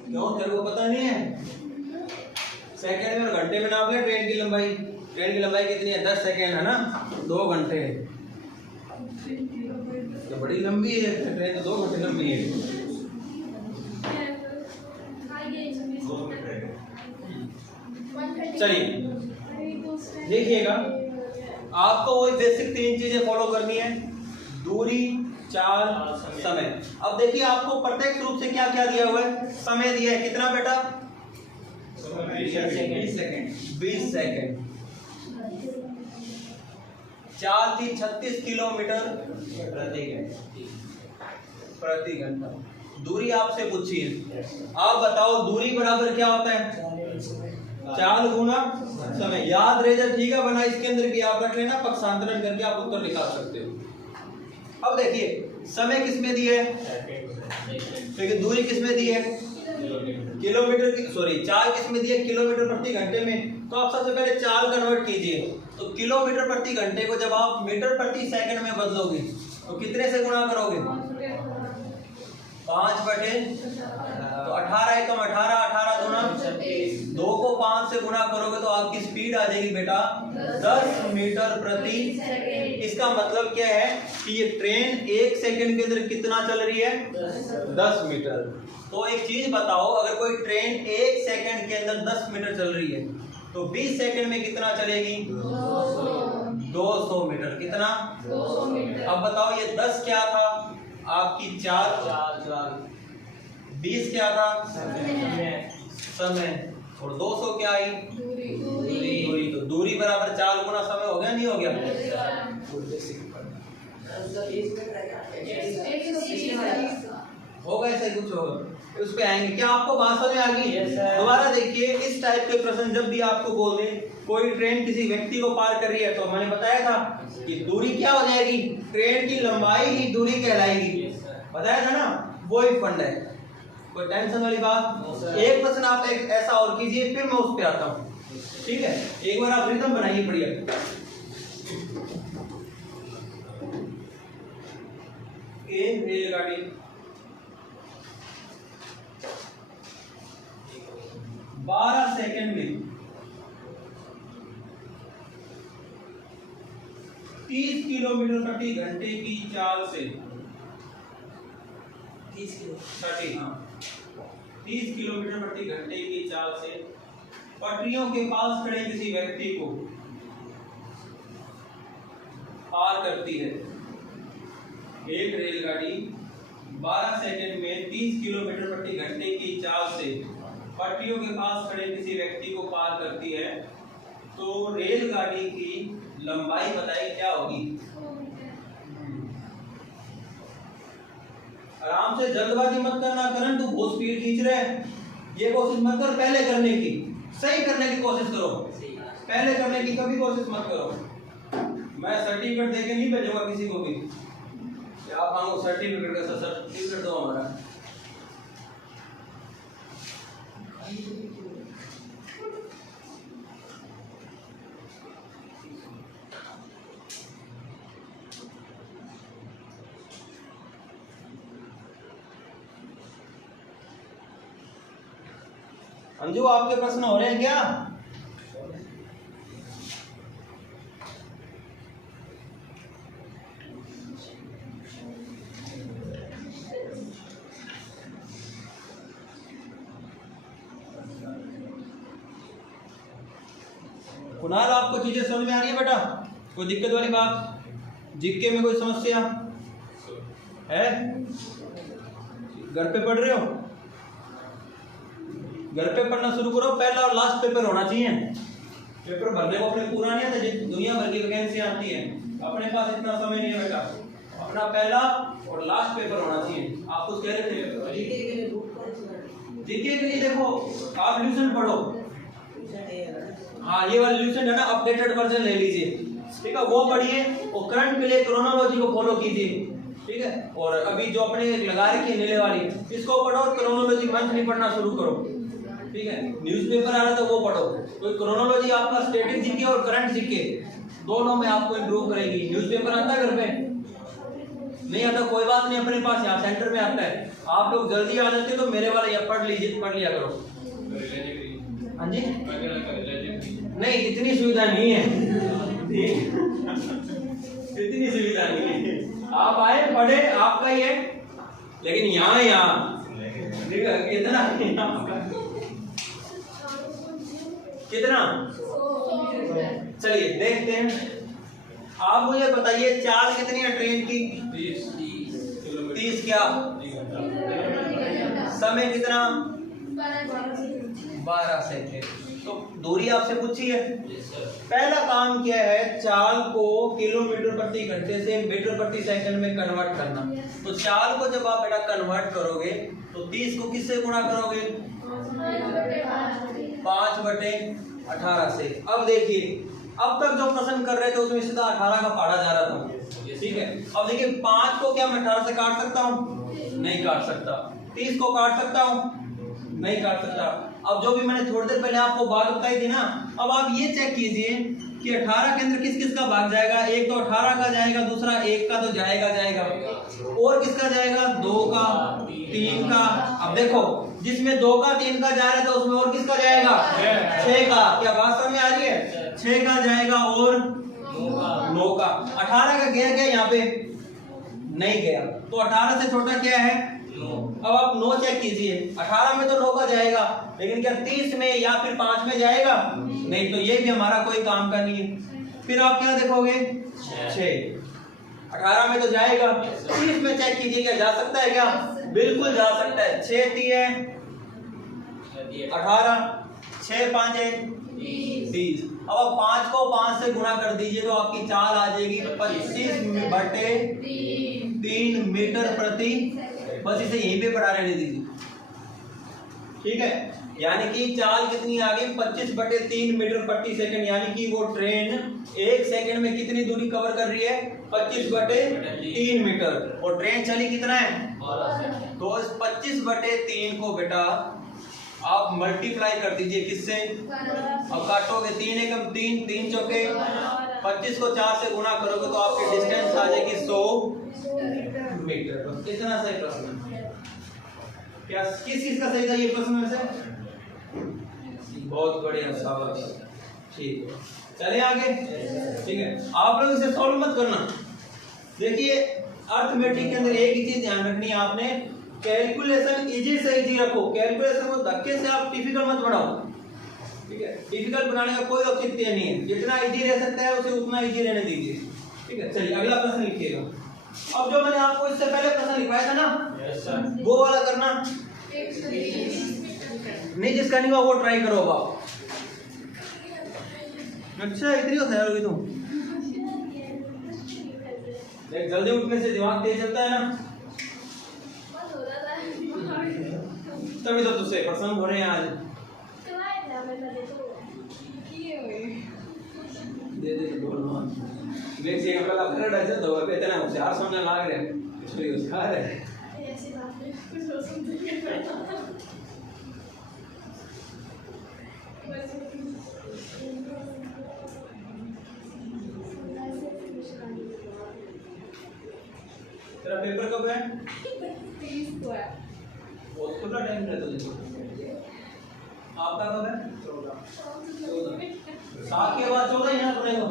क्यों, तेरे को पता नहीं है? सेकंड में और घंटे में नाप ले ट्रेन की लंबाई। ट्रेन की लंबाई कितनी है? 10 सेकंड है ना, 2 घंटे। तो बड़ी लंबी है ट्रेन, तो 2 घंटे लंबी है। 2 मीटर है। चलिए देखिएगा, आपको वही बेसिक 3 चीजें फॉलो करनी है, दूरी, चाल, समय। अब देखिए आपको प्रत्यक्ष रूप से क्या क्या दिया हुआ है, समय दिया है कितना बेटा? 20 सेकंड। चाल थी 36 किलोमीटर प्रति घंटा। दूरी आपसे पूछी है, आप बताओ दूरी बराबर क्या होता है? चाल गुना समय। याद रह जाए, ठीक है, बना इसके अंदर भी आप रख लेना, पक्षांतरण करके आप उत्तर निकाल सकते हो। अब देखिए समय किसमें दी है, लेकिन दूरी किसमें दी है? किलोमीटर की, सॉरी, चाल किसमें दी है? किलोमीटर प्रति घंटे में। तो आप सबसे पहले चाल कन्वर्ट कीजिए, तो किलोमीटर प्रति घंटे को जब आप मीटर प्रति सेकंड में बदलोगे तो कितने से गुणा करोगे? 5 बटे, तो 18 एकम 18, 18 दूना 2 को 5 से गुणा करोगे तो आपकी स्पीड आ जाएगी बेटा 10 मीटर प्रति। इसका मतलब क्या है कि ये ट्रेन 1 सेकंड के अंदर कितना चल रही है? 10 मीटर। तो एक चीज बताओ, अगर कोई ट्रेन 1 सेकंड के अंदर 10 मीटर चल रही है तो 20 सेकंड में कितना चलेगी? 200 मीटर। कितना? 200 मीटर। अब बताओ ये 10 क्या था? आपकी चाल। 20 क्या था? समय। और 200 क्या आई? दूरी। तो दूरी बराबर चाल गुना समय हो गया, नहीं हो गया? होगा ऐसा कुछ होगा, उस पे आएंगे। क्या आपको बात समझ आ गई? दोबारा देखिए, इस टाइप के प्रश्न जब भी आपको बोल दे कोई ट्रेन किसी व्यक्ति को पार कर रही है, तो मैंने बताया था कि दूरी क्या हो जाएगी? ट्रेन की लंबाई ही दूरी कहलाएगी, बताया था ना, वही फंड है। कोई टेंशन वाली बात? एक प्रश्न आप एक ऐसा और कीजिए, फिर मैं उस पे आता हूँ, ठीक है? एक बार आप रिदम बनाइए बढ़िया। एक रेलगाड़ी 12 सेकंड में 30 किलोमीटर प्रति घंटे की चाल से 30 किलोमीटर प्रति घंटे की चाल से पटरियों के पास खड़े किसी व्यक्ति को पार करती है। एक रेलगाड़ी 12 सेकंड में 30 किलोमीटर प्रति घंटे की चाल से पटरियों के पास खड़े किसी व्यक्ति को पार करती है, तो रेलगाड़ी की लंबाई बताइए क्या होगी? आराम से, जल्दबाजी मत करना, करण तू बहुत स्पीड खींच रहा है, ये कोशिश मत कर पहले करने की, सही करने की कोशिश करो, पहले करने की कभी कोशिश मत करो। मैं सर्टिफिकेट देके नहीं भेजूंगा किसी को भी, आप मांगो सर्टिफिकेट का, सर्टिफिकेट दो हमारा। अंजू आपके प्रश्न हो रहे हैं क्या? कुणाल आपको चीजें समझ में आ रही है बेटा? कोई दिक्कत वाली बात? जीके में कोई समस्या है? घर पे पढ़ रहे हो? घर पे पढ़ना शुरू करो, पहला और लास्ट पेपर होना चाहिए। पेपर भरने को अपने पूरा नहीं आता, दुनिया भर की वैकेंसी आती है, अपने पास इतना समय नहीं है बेटा। अपना पहला और लास्ट पेपर होना चाहिए। आप कुछ कह रहे थे? जीके के लिए देखो, आप ल्यूसेंट पढ़ो। हाँ, ये वाला ल्यूसेंट है ना, अपडेटेड वर्जन ले लीजिए, ठीक है, वो पढ़िए। और करंट के लिए क्रोनोलॉजी को फॉलो कीजिए, ठीक है। और अभी जो अपने लगा रखी है नीले वाली, इसको पढ़ो और क्रोनोलॉजी मंथली पढ़ना शुरू करो, ठीक है। न्यूज़पेपर आ रहा था वो पढ़ो। तो क्रोनोलॉजी आपका स्टैटिक जीके और करंट जीके दोनों में आपको इंप्रूव करेगी। न्यूज़पेपर आता है घर पे? नहीं आता, कोई बात नहीं, अपने पास यहाँ सेंटर में आता है। आप लोग जल्दी आ जाते हो तो मेरे वाला ये पढ़ लिया करो। हाँ जी, नहीं इतनी सुविधा नहीं है, इतनी सुविधा नहीं है। आप आए पढ़े आपका ही है, लेकिन यहाँ कितना चलिए देखते हैं। आप मुझे बताइए चाल कितनी है ट्रेन की? 30 क्या? समय कितना? 12 सेकंड। तो दूरी आपसे पूछी है। पहला काम क्या है, चाल को किलोमीटर प्रति घंटे से मीटर प्रति सेकंड में कन्वर्ट करना। तो चाल को जब आप बेटा कन्वर्ट करोगे तो 30 को किससे गुणा करोगे? 5/18 से। अब देखिए, अब तक जो प्रश्न कर रहे थे उसमें सीधा 18 का पढ़ा जा रहा था, ठीक है। अब देखिए 5 को क्या मैं 18 से काट सकता हूँ? नहीं काट सकता। 30 को काट सकता हूँ? नहीं काट सकता। अब जो भी मैंने थोड़ी देर पहले आपको बात बताई थी ना, अब आप ये चेक कीजिए कि 18 के अंदर किस किस का भाग जाएगा। एक तो 18 का जाएगा, दूसरा 1 का तो जाएगा, और किसका जाएगा? 2 का, 3 का। अब देखो जिसमें 2 का 3 का जा रहा है तो उसमें और किसका जाएगा? 6 का। क्या बात समझ में आ रही है? 6 का जाएगा और 9 का। 18 का गया क्या यहाँ पे? नहीं गया। तो 18 से छोटा क्या है? 9। अब आप 9 चेक कीजिए। 18 में तो 9 का जाएगा, लेकिन क्या 30 में या फिर 5 में जाएगा? नहीं। तो ये भी हमारा कोई काम का नहीं है। फिर आप क्या देखोगे? 6। 18 में तो जाएगा, 30 में चेक कीजिए क्या जा सकता है? क्या बिल्कुल जा सकता है। 6 3 18, 6 5 30। अब आप 5 को 5 से गुणा कर दीजिए तो आपकी चाल आ जाएगी 25/3 मीटर प्रति। बस इसे यहीं पे पढ़ा रहने दीजिए, ठीक है। यानी कि चाल कितनी आ गई? 25/3 मीटर प्रति सेकंड। यानी कि वो ट्रेन 1 सेकंड में कितनी दूरी कवर कर रही है? 25/3 मीटर। और ट्रेन चली कितना है? 12। तो इस 25/3 को बेटा आप मल्टीप्लाई कर दीजिए किससे? अब काटोगे 3 एकम 3, 3 चौके 25 को 4 से गुणा करोगे तो आपकी डिस्टेंस आ जाएगी 100 मीटर। कितना सही प्रश्न है? क्या किस चीज का सही था ये प्रश्न में से? बहुत बढ़िया, शाबाश, ठीक है। चले आगे, ठीक है। आप लोग इसे सॉल्व मत करना। देखिए अर्थमेटिक के अंदर एक ही चीज ध्यान रखनी है आपने, कैलकुलेशन इजी से इजी रखो। कैलकुलेशन को धक्के से आप डिफिकल्ट मत बनाओ, ठीक है। डिफिकल्ट बनाने का कोई औचित्य नहीं है। जितना इजी रह सकता है उसे उतना इजी रहने दीजिए, ठीक है। चलिए अगला प्रश्न लिखिएगा। अब जो मैंने आपको इससे पहले प्रश्न लिखवाया था ना, वो वाला करना। नहीं जिसका नहीं हुआ वो ट्राई करो आप। अच्छा इतनी होशियार होगी तुम। देख जल्दी उठने से दिमाग तेज चलता है ना, तभी तो तुझसे प्रसन्न हो रहे हैं आज। दे दे बोल देख से पहला घर डाल दो पे इतना होशियार समझने लग रहे हैं। छोरी होशियार है। तेरा पेपर कब है? 30 को है। बहुत थोड़ा टाइम रहता है देखो। आपका कब है? 14। 7 के बाद 14 यहाँ पड़ेगा।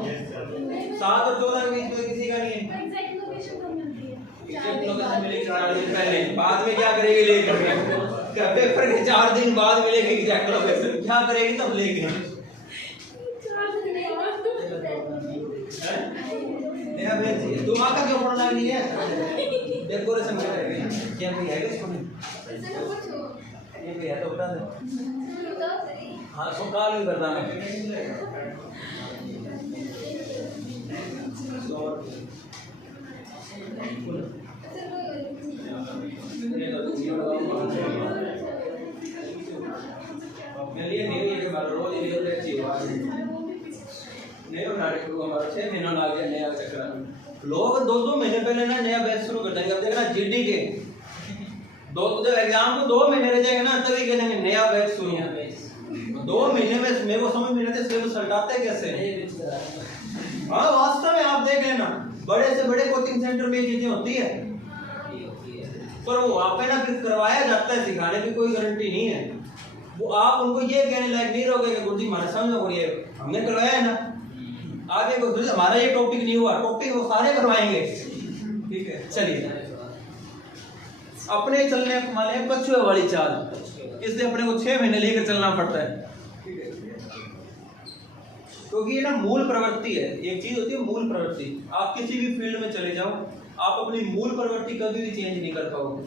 7 और 14 के बीच में किसी का नहीं है। एग्जैक्ट लोकेशन कब मिलती है? एग्जैक्ट लोकेशन मिलेगी 4 दिन पहले। बाद में क्या करेगी लेकर? क्या पेपर के 4 दिन बाद मिलेगी एग्जैक्ट लोकेशन? क्या करेगी तब लेके? 4 दिन नहीं बाद नया बैच चाहिए। दिमाग का क्यों पढ़ना नहीं है? डेकोरेशन कर रहे हैं क्या? कोई है क्या इसको? ये कोई है तो बता दे। हाँ सो काल भी करना है। मेरे लिए नहीं है कि बार रोज ये ले चाहिए बात नहीं हो नाटक को हमारा 6 महीना लग गया नया चक्कर। लोग 2-2 महीने पहले ना नया बैच शुरू कर देंगे। अब देखना जीडी के जब एग्जाम को 2 महीने रह जाएंगे ना तभी कहेंगे नया बैच शुरू। 2 महीने में मेरे को समझ में नहीं आते सिलेबस हटाते कैसे। हाँ वास्तव में आप देख लेना बड़े से बड़े कोचिंग सेंटर में ये चीजें होती है। पर वो आप है ना फिर करवाया जाता है, सिखाने की कोई गारंटी नहीं है। वो आप उनको ये कहने लायक नहीं रहोगे कि गुरुजी हमारे समझ में ये हमने करवाया है ना, आगे को हमारा ये टॉपिक नहीं हुआ, टॉपिक वो सारे करवाएंगे। ठीक है, चलिए अपने चलने वाले कछुए वाली चाल, इसलिए अपने को 6 महीने लेकर चलना पड़ता है। क्योंकि ये ना मूल प्रवृत्ति है, एक चीज होती है मूल प्रवृत्ति। आप किसी भी फील्ड में चले जाओ, आप अपनी मूल प्रवृत्ति कभी भी चेंज नहीं कर पाओगे।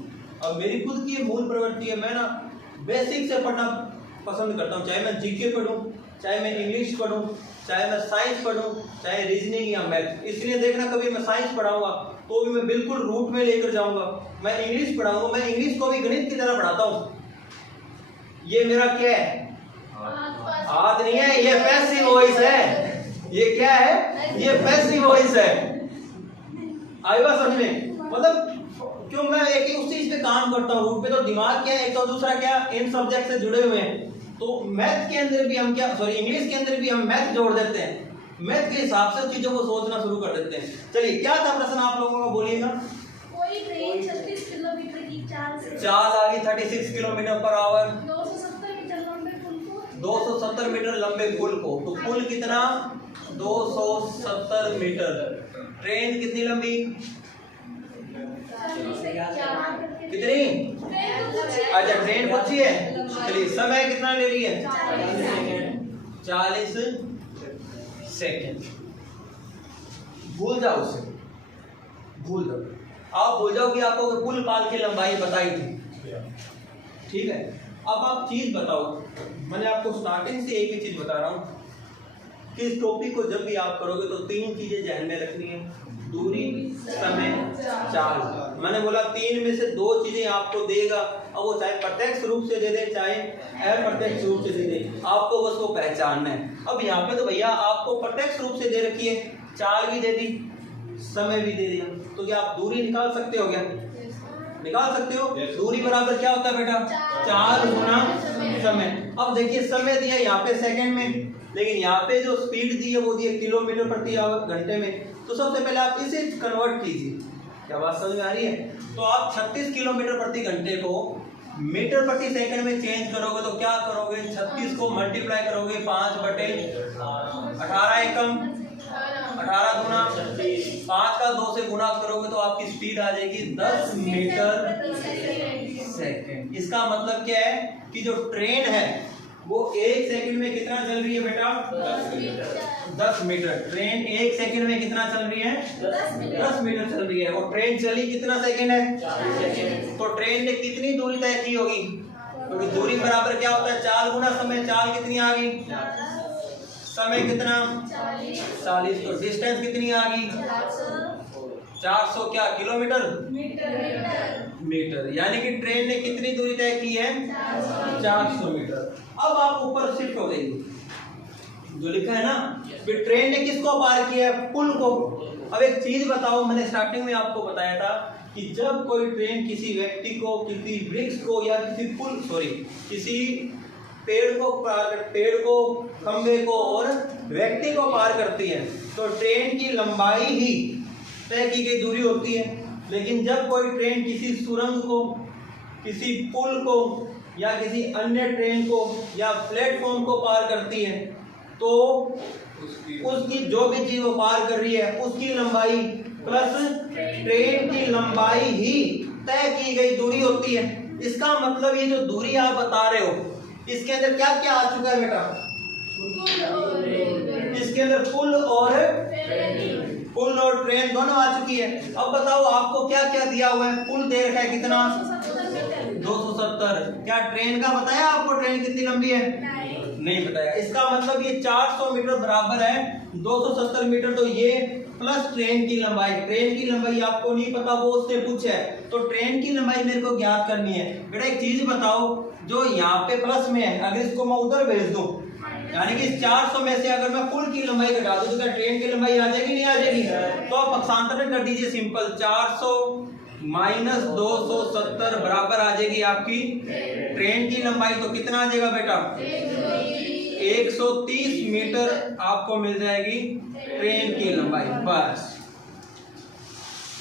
अब मेरी खुद की मूल प्रवृत्ति है, मैं ना बेसिक से पढ़ना पसंद करता हूँ, चाहे मैं जीके पढ़ूं, चाहे मैं इंग्लिश पढ़ूं, चाहे मैं साइंस पढ़ूं, चाहे रीजनिंग या मैथ। इसलिए देखना कभी मैं साइंस पढ़ाऊंगा तो भी मैं बिल्कुल रूट में लेकर जाऊंगा, मैं इंग्लिश पढ़ाऊंगा, मैं इंग्लिश को भी गणित की तरह पढ़ाता हूँ। ये मेरा क्या है, हाथ नहीं है, ये पैसिव वॉइस है। ये क्या है, ये पैसिव वॉइस है। आई बात समझ में? मतलब क्यों मैं एक ही उस चीज पे काम करता हूँ, रूट पे तो दिमाग क्या है, एक तो दूसरा क्या, इन सब्जेक्ट से जुड़े हुए हैं। तो मैथ के अंदर भी हम क्या, सॉरी इंग्लिश के अंदर भी हम मैथ जोड़ देते हैं, मैथ के हिसाब से चीजों को सोचना शुरू कर देते हैं। चलिए क्या था प्रश्न आप लोगों का, बोलिएगा। कोई ट्रेन 36 किलोमीटर की चाल से चाल आ गई 36 किलोमीटर पर आवर, 270 मीटर लंबे पुल को 270 मीटर लंबे पुल को, तो पुल कितना, 270 मीटर। ट्रेन कितनी लंबी, कितनी, अच्छा ट्रेन पहुंची है। चलिए समय कितना ले रही है, 40 सेकेंड। भूल जाओ उसे, भूल जाओ, आप भूल जाओ कि आपको कुल काल की लंबाई बताई थी। ठीक है, अब आप चीज बताओ, मैंने आपको स्टार्टिंग से एक ही चीज बता रहा हूँ कि इस टॉपिक को जब भी आप करोगे तो 3 चीजें ध्यान में रखनी है, दूरी, समय, चाल। मैंने बोला 3 में से 2 चीजें आपको देगा, अब वो चाहे प्रत्यक्ष रूप से दे दे चाहे अप्रत्यक्ष रूप से दे दे, आपको बस वो पहचानना है। अब यहाँ पे तो भैया आपको प्रत्यक्ष रूप से दे रखी है, चाल भी दे दी, समय भी दे दिया, तो क्या आप दूरी निकाल सकते हो, क्या निकाल सकते हो? दूरी बराबर क्या होता है बेटा, 4 गुना समय। अब देखिए समय दिया यहाँ पे सेकंड में, लेकिन यहाँ पे जो स्पीड दी है वो दी है किलोमीटर प्रति घंटे में। तो सबसे पहले आप इसे कन्वर्ट कीजिए, क्या बात समझ में आ रही है? तो आप 36 किलोमीटर प्रति घंटे को मीटर प्रति सेकंड में चेंज करोगे तो क्या करोगे, 36 को मल्टीप्लाई करोगे 5/18 एकम, 18 गुना 5 का 2 से गुना करोगे तो आपकी स्पीड आ जाएगी 10 मीटर सेकंड। इसका मतलब क्या है कि जो ट्रेन है वो 1 सेकंड में कितना चल रही है बेटा, 10 मीटर। ट्रेन 1 सेकंड में कितना चल रही है, 10 मीटर चल रही है। और ट्रेन चली कितना सेकंड है, 4 सेकंड। तो ट्रेन ने कितनी दूरी तय की होगी, क्योंकि तो दूरी बराबर क्या होता है, 4 गुना समय। चाल कितनी आ गई, समय कितना, 40। तो डिस्टेंस कितनी आ गई, 400 क्या किलोमीटर, मीटर। यानी कि ट्रेन ने कितनी दूरी तय की है, 400 मीटर। अब आप ऊपर शिफ्ट हो जाएंगे, जो लिखा है ना कि ट्रेन ने किसको पार किया है, पुल को। अब एक चीज बताओ, मैंने स्टार्टिंग में आपको बताया था कि जब कोई ट्रेन किसी व्यक्ति को, किसी वृक्ष को या किसी पेड़ को, खंबे को और व्यक्ति को पार करती है तो ट्रेन की लंबाई ही तय की गई दूरी होती है। लेकिन जब कोई ट्रेन किसी सुरंग को, किसी पुल को या किसी अन्य ट्रेन को या प्लेटफॉर्म को पार करती है तो उसकी जो भी चीज वो पार कर रही है उसकी लंबाई प्लस ट्रेन की लंबाई ही तय की गई दूरी होती है। इसका मतलब ये जो दूरी आप बता रहे हो इसके अंदर क्या क्या आ चुका है बेटा, इसके अंदर पुल और ट्रेन दोनों आ चुकी है। अब बताओ आपको क्या क्या दिया हुआ है, पुल दे रखा है कितना, 270। क्या ट्रेन का बताया आपको, ट्रेन कितनी लंबी है, नहीं बताया। इसका मतलब ये 400 मीटर बराबर है 270 मीटर। तो ये प्लस ट्रेन की लंबाई, ट्रेन की लंबाई आपको नहीं पता, वो उससे पूछा है तो ट्रेन की लंबाई मेरे को ज्ञात करनी है। बेटा एक चीज बताओ, जो यहाँ पे प्लस में है अगर इसको मैं उधर भेज दूं, यानी कि 400 में से अगर मैं पुल की लंबाई घटा दूं तो क्या ट्रेन की लंबाई आ जाएगी, नहीं आ जाएगी? तो आप पक्षांतरण कर दीजिए सिंपल, 400 माइनस 270 बराबर आ जाएगी आपकी ट्रेन की लंबाई। तो कितना आ जाएगा बेटा, 130 मीटर आपको मिल जाएगी ट्रेन की लंबाई। बस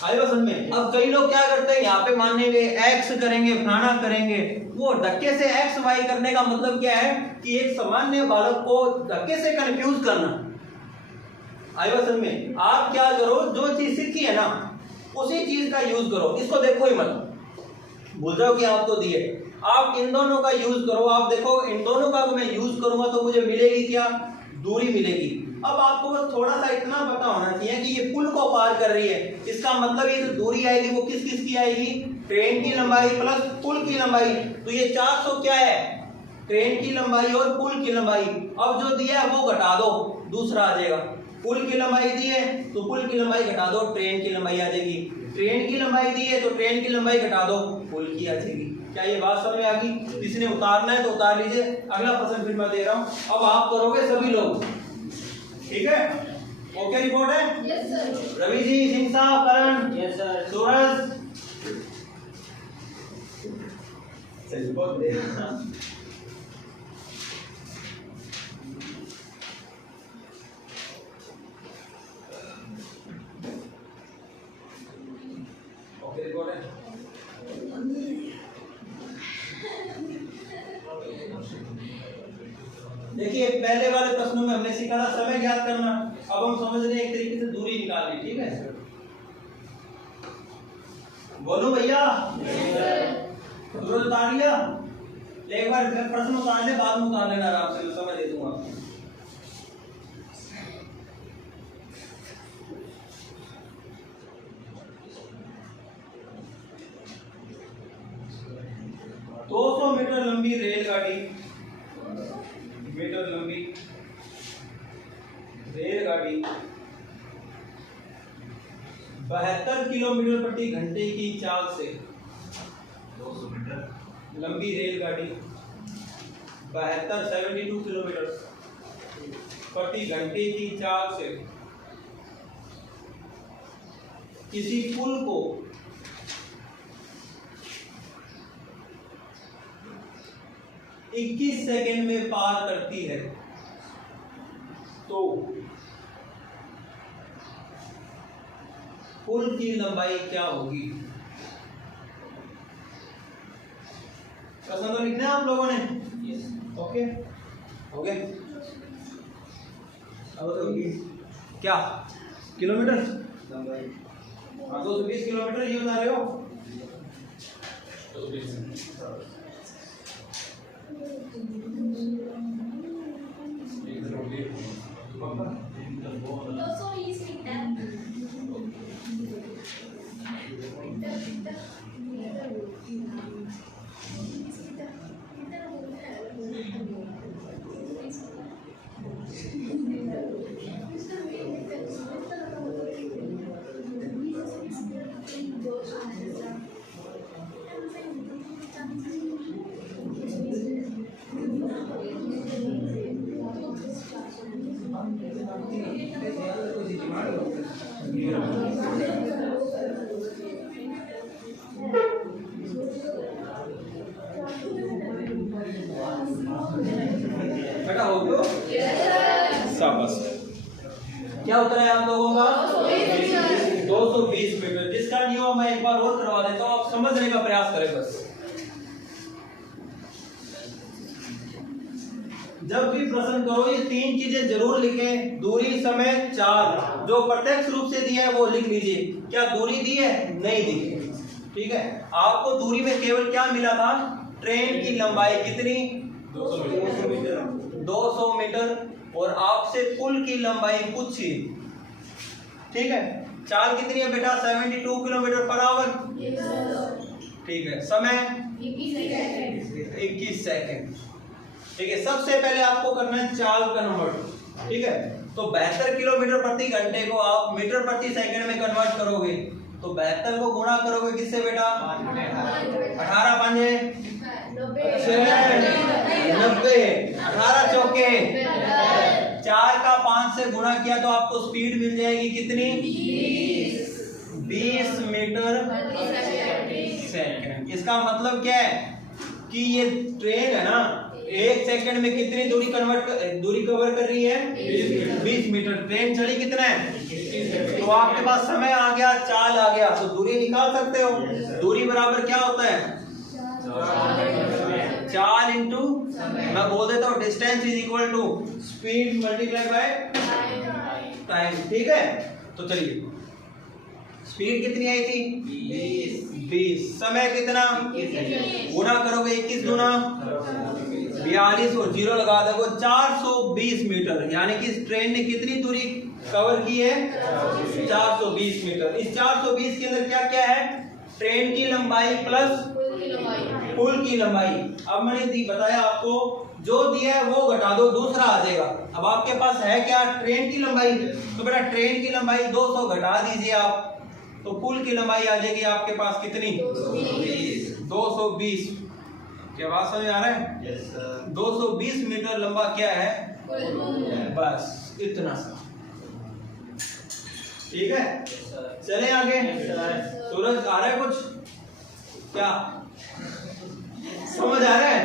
आई बात समझ में। अब कई लोग क्या करते हैं, यहाँ पे मानेंगे एक्स करेंगे, फलाना करेंगे। वो धक्के से एक्स वाई करने का मतलब क्या है कि एक सामान्य बालक को धक्के से कंफ्यूज करना। आई बात समझ में। आप क्या करो, जो चीज सीखी है ना उसी चीज का यूज करो, इसको देखो ही मत, भूल जाओ कि आपको दिए। आप इन दोनों का यूज करो। आप देखो इन दोनों का मैं यूज करूंगा तो मुझे मिलेगी क्या, दूरी मिलेगी। अब आपको बस थोड़ा सा इतना पता होना चाहिए कि ये पुल को पार कर रही है, इसका मतलब ये जो दूरी आएगी वो किस किस की आएगी, ट्रेन की लंबाई प्लस पुल की लंबाई। तो ये 400 क्या है, ट्रेन की लंबाई और पुल की लंबाई। अब जो दिया है वो घटा दो, दूसरा आ जाएगा। पुल की लंबाई दी है तो पुल की लंबाई घटा दो, ट्रेन की लंबाई आ जाएगी। ट्रेन की लंबाई दी है तो ट्रेन की लंबाई घटा दो, पुल की आ जाएगी। क्या ये बात समझ में आ गई? किसी ने उतारना है तो उतार लीजिए। अगला प्रश्न फिर मैं दे रहा हूं, अब आप करोगे सभी लोग, ठीक है? ओके रिपोर्ट है? Yes sir. रवि जी, सिंह साहब, करण, यस सर। सूरज, सही बहुत दे ओके रिपोर्ट है? देखिए पहले वाले प्रश्नों में हमने सीखा था समय ज्ञात करना। अब हम समझ रहे हैं एक तरीके से दूरी निकालनी, ठीक है? बोलो भैया, सूरज उतार लिया? एक बार प्रश्न उतार ले, बाद में उतार लेना आराम से, मैं समय दे दूंगा आपको। दो 200 मीटर लंबी रेलगाड़ी, मीटर लंबी रेलगाड़ी 72 किलोमीटर प्रति घंटे की चाल से, 200 मीटर लंबी रेलगाड़ी 72 किलोमीटर प्रति घंटे की चाल से किसी पुल को इक्कीस सेकेंड में पार करती है तो पुल की लंबाई क्या होगी? प्रश्न तो लिखना है आप लोगों ने? ओके हो गया। क्या किलोमीटर? हाँ 220 किलोमीटर ये बता रहे हो? बेटा हो गयो? शाबाश। क्या उत्तर है आप लोगों का? 220 मीटर, जिसका नियम मैं एक बार और करवा देता हूँ, आप समझने का प्रयास करें बस। जब भी प्रश्न करो ये तीन चीजें जरूर लिखें, दूरी, समय, चाल। जो प्रत्यक्ष रूप से दिया है वो लिख लीजिए। क्या दूरी दी है? नहीं दी, ठीक है? आपको दूरी में केवल क्या मिला था? ट्रेन की लंबाई कितनी? 200 मीटर। और आपसे पुल की लंबाई पूछी, ठीक है? चाल कितनी है बेटा? 72 किलोमीटर पर आवर, ठीक है? समय 21 सेकेंड, ठीक है? सबसे पहले आपको करना है चाल कन्वर्ट, ठीक है? तो 72 किलोमीटर प्रति घंटे को आप मीटर प्रति सेकंड में कन्वर्ट करोगे तो 72 को गुणा करोगे किससे बेटा? 18 पंजे 90, 18 चौके 4 का 5 से गुणा किया तो आपको स्पीड मिल जाएगी कितनी? 20 मीटर सेकंड। इसका मतलब क्या है? कि ये ट्रेन है ना 1 सेकंड में कितनी दूरी कवर कर रही है 20 मीटर। ट्रेन चली कितना है, तो आपके पास समय आ गया, चाल आ गया, तो दूरी निकाल सकते हो। दूरी बराबर क्या होता है, चाल इंटू, मैं बोल देता हूँ distance is equal to speed multiply by time. ठीक है, तो चलिए स्पीड कितनी आई थी 20, समय कितना, गुना करोगे 21 गुना 42 और 0 लगा दोगे 420 मीटर। यानी कि इस ट्रेन ने कितनी दूरी कवर की है 420 मीटर। इस 420 के अंदर क्या क्या है, ट्रेन की लंबाई प्लस पुल की लंबाई। अब मैंने बताया आपको जो दिया है वो घटा दो, दूसरा आ जाएगा। अब आपके पास है क्या, ट्रेन की लंबाई, तो बेटा ट्रेन की लंबाई 200 घटा दीजिए आप, तो पुल की लंबाई आ जाएगी आपके पास कितनी 220। क्या बात समझ आ रहा है, यस सर। 220 मीटर लंबा क्या है, बस इतना सा। ठीक है, चले आगे। सूरज आ रहा है कुछ, क्या समझ आ रहा है,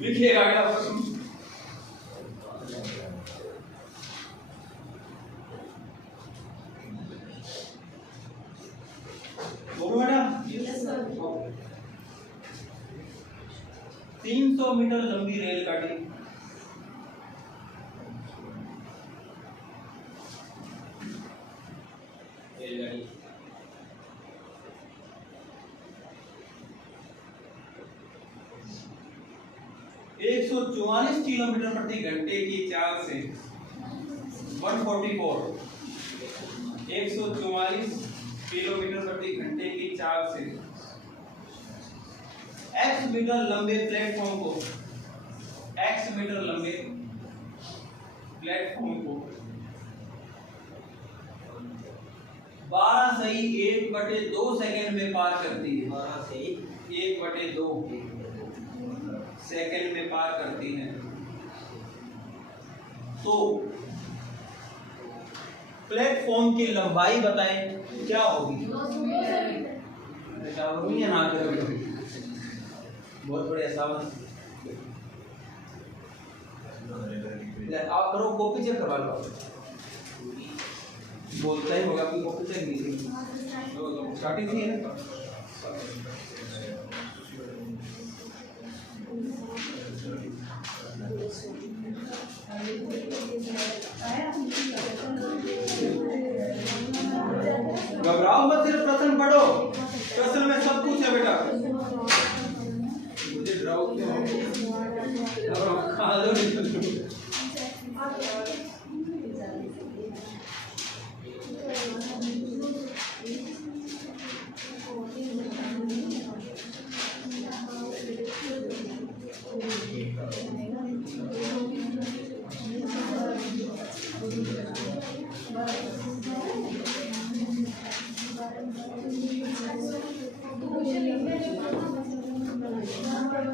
लिखिएगा अगला प्रश्न। बोलो बेटा, 300 मीटर लंबी रेलगाड़ी रेलगाड़ी 144 किलोमीटर प्रति घंटे की चाल से 144 किलोमीटर प्रति घंटे की चाल से x मीटर लंबे प्लेटफॉर्म को 12 सही 1/2 सेकंड में पार करती है। 1/2 सेकंड में पार करती है, तो प्लेटफॉर्म की लंबाई बताएं क्या होगी। ना करो, बहुत बढ़िया सावन, आप करो कॉपी चेक करवा लो, बोलता ही होगा आपकी कॉपी चेक नहीं थी स्टार्टिंग थी ना। घबराओ मत, सिर्फ प्रश्न पढ़ो, प्रश्न में सब कुछ है बेटा। मुझे डराओ क्यों, खा लो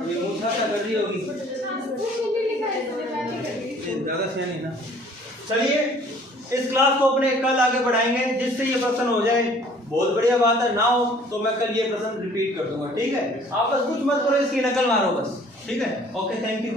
ये मूसा क्या कर रही होगी, ज्यादा सियानी ना। चलिए इस क्लास को अपने कल आगे बढ़ाएंगे, जिससे ये प्रश्न हो जाए बहुत बढ़िया बात है, ना हो तो मैं कल ये प्रश्न रिपीट कर दूंगा। ठीक है, आप बस कुछ मत करो, इसकी नकल मारो बस। ठीक है, ओके, थैंक यू।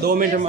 दो मिनट में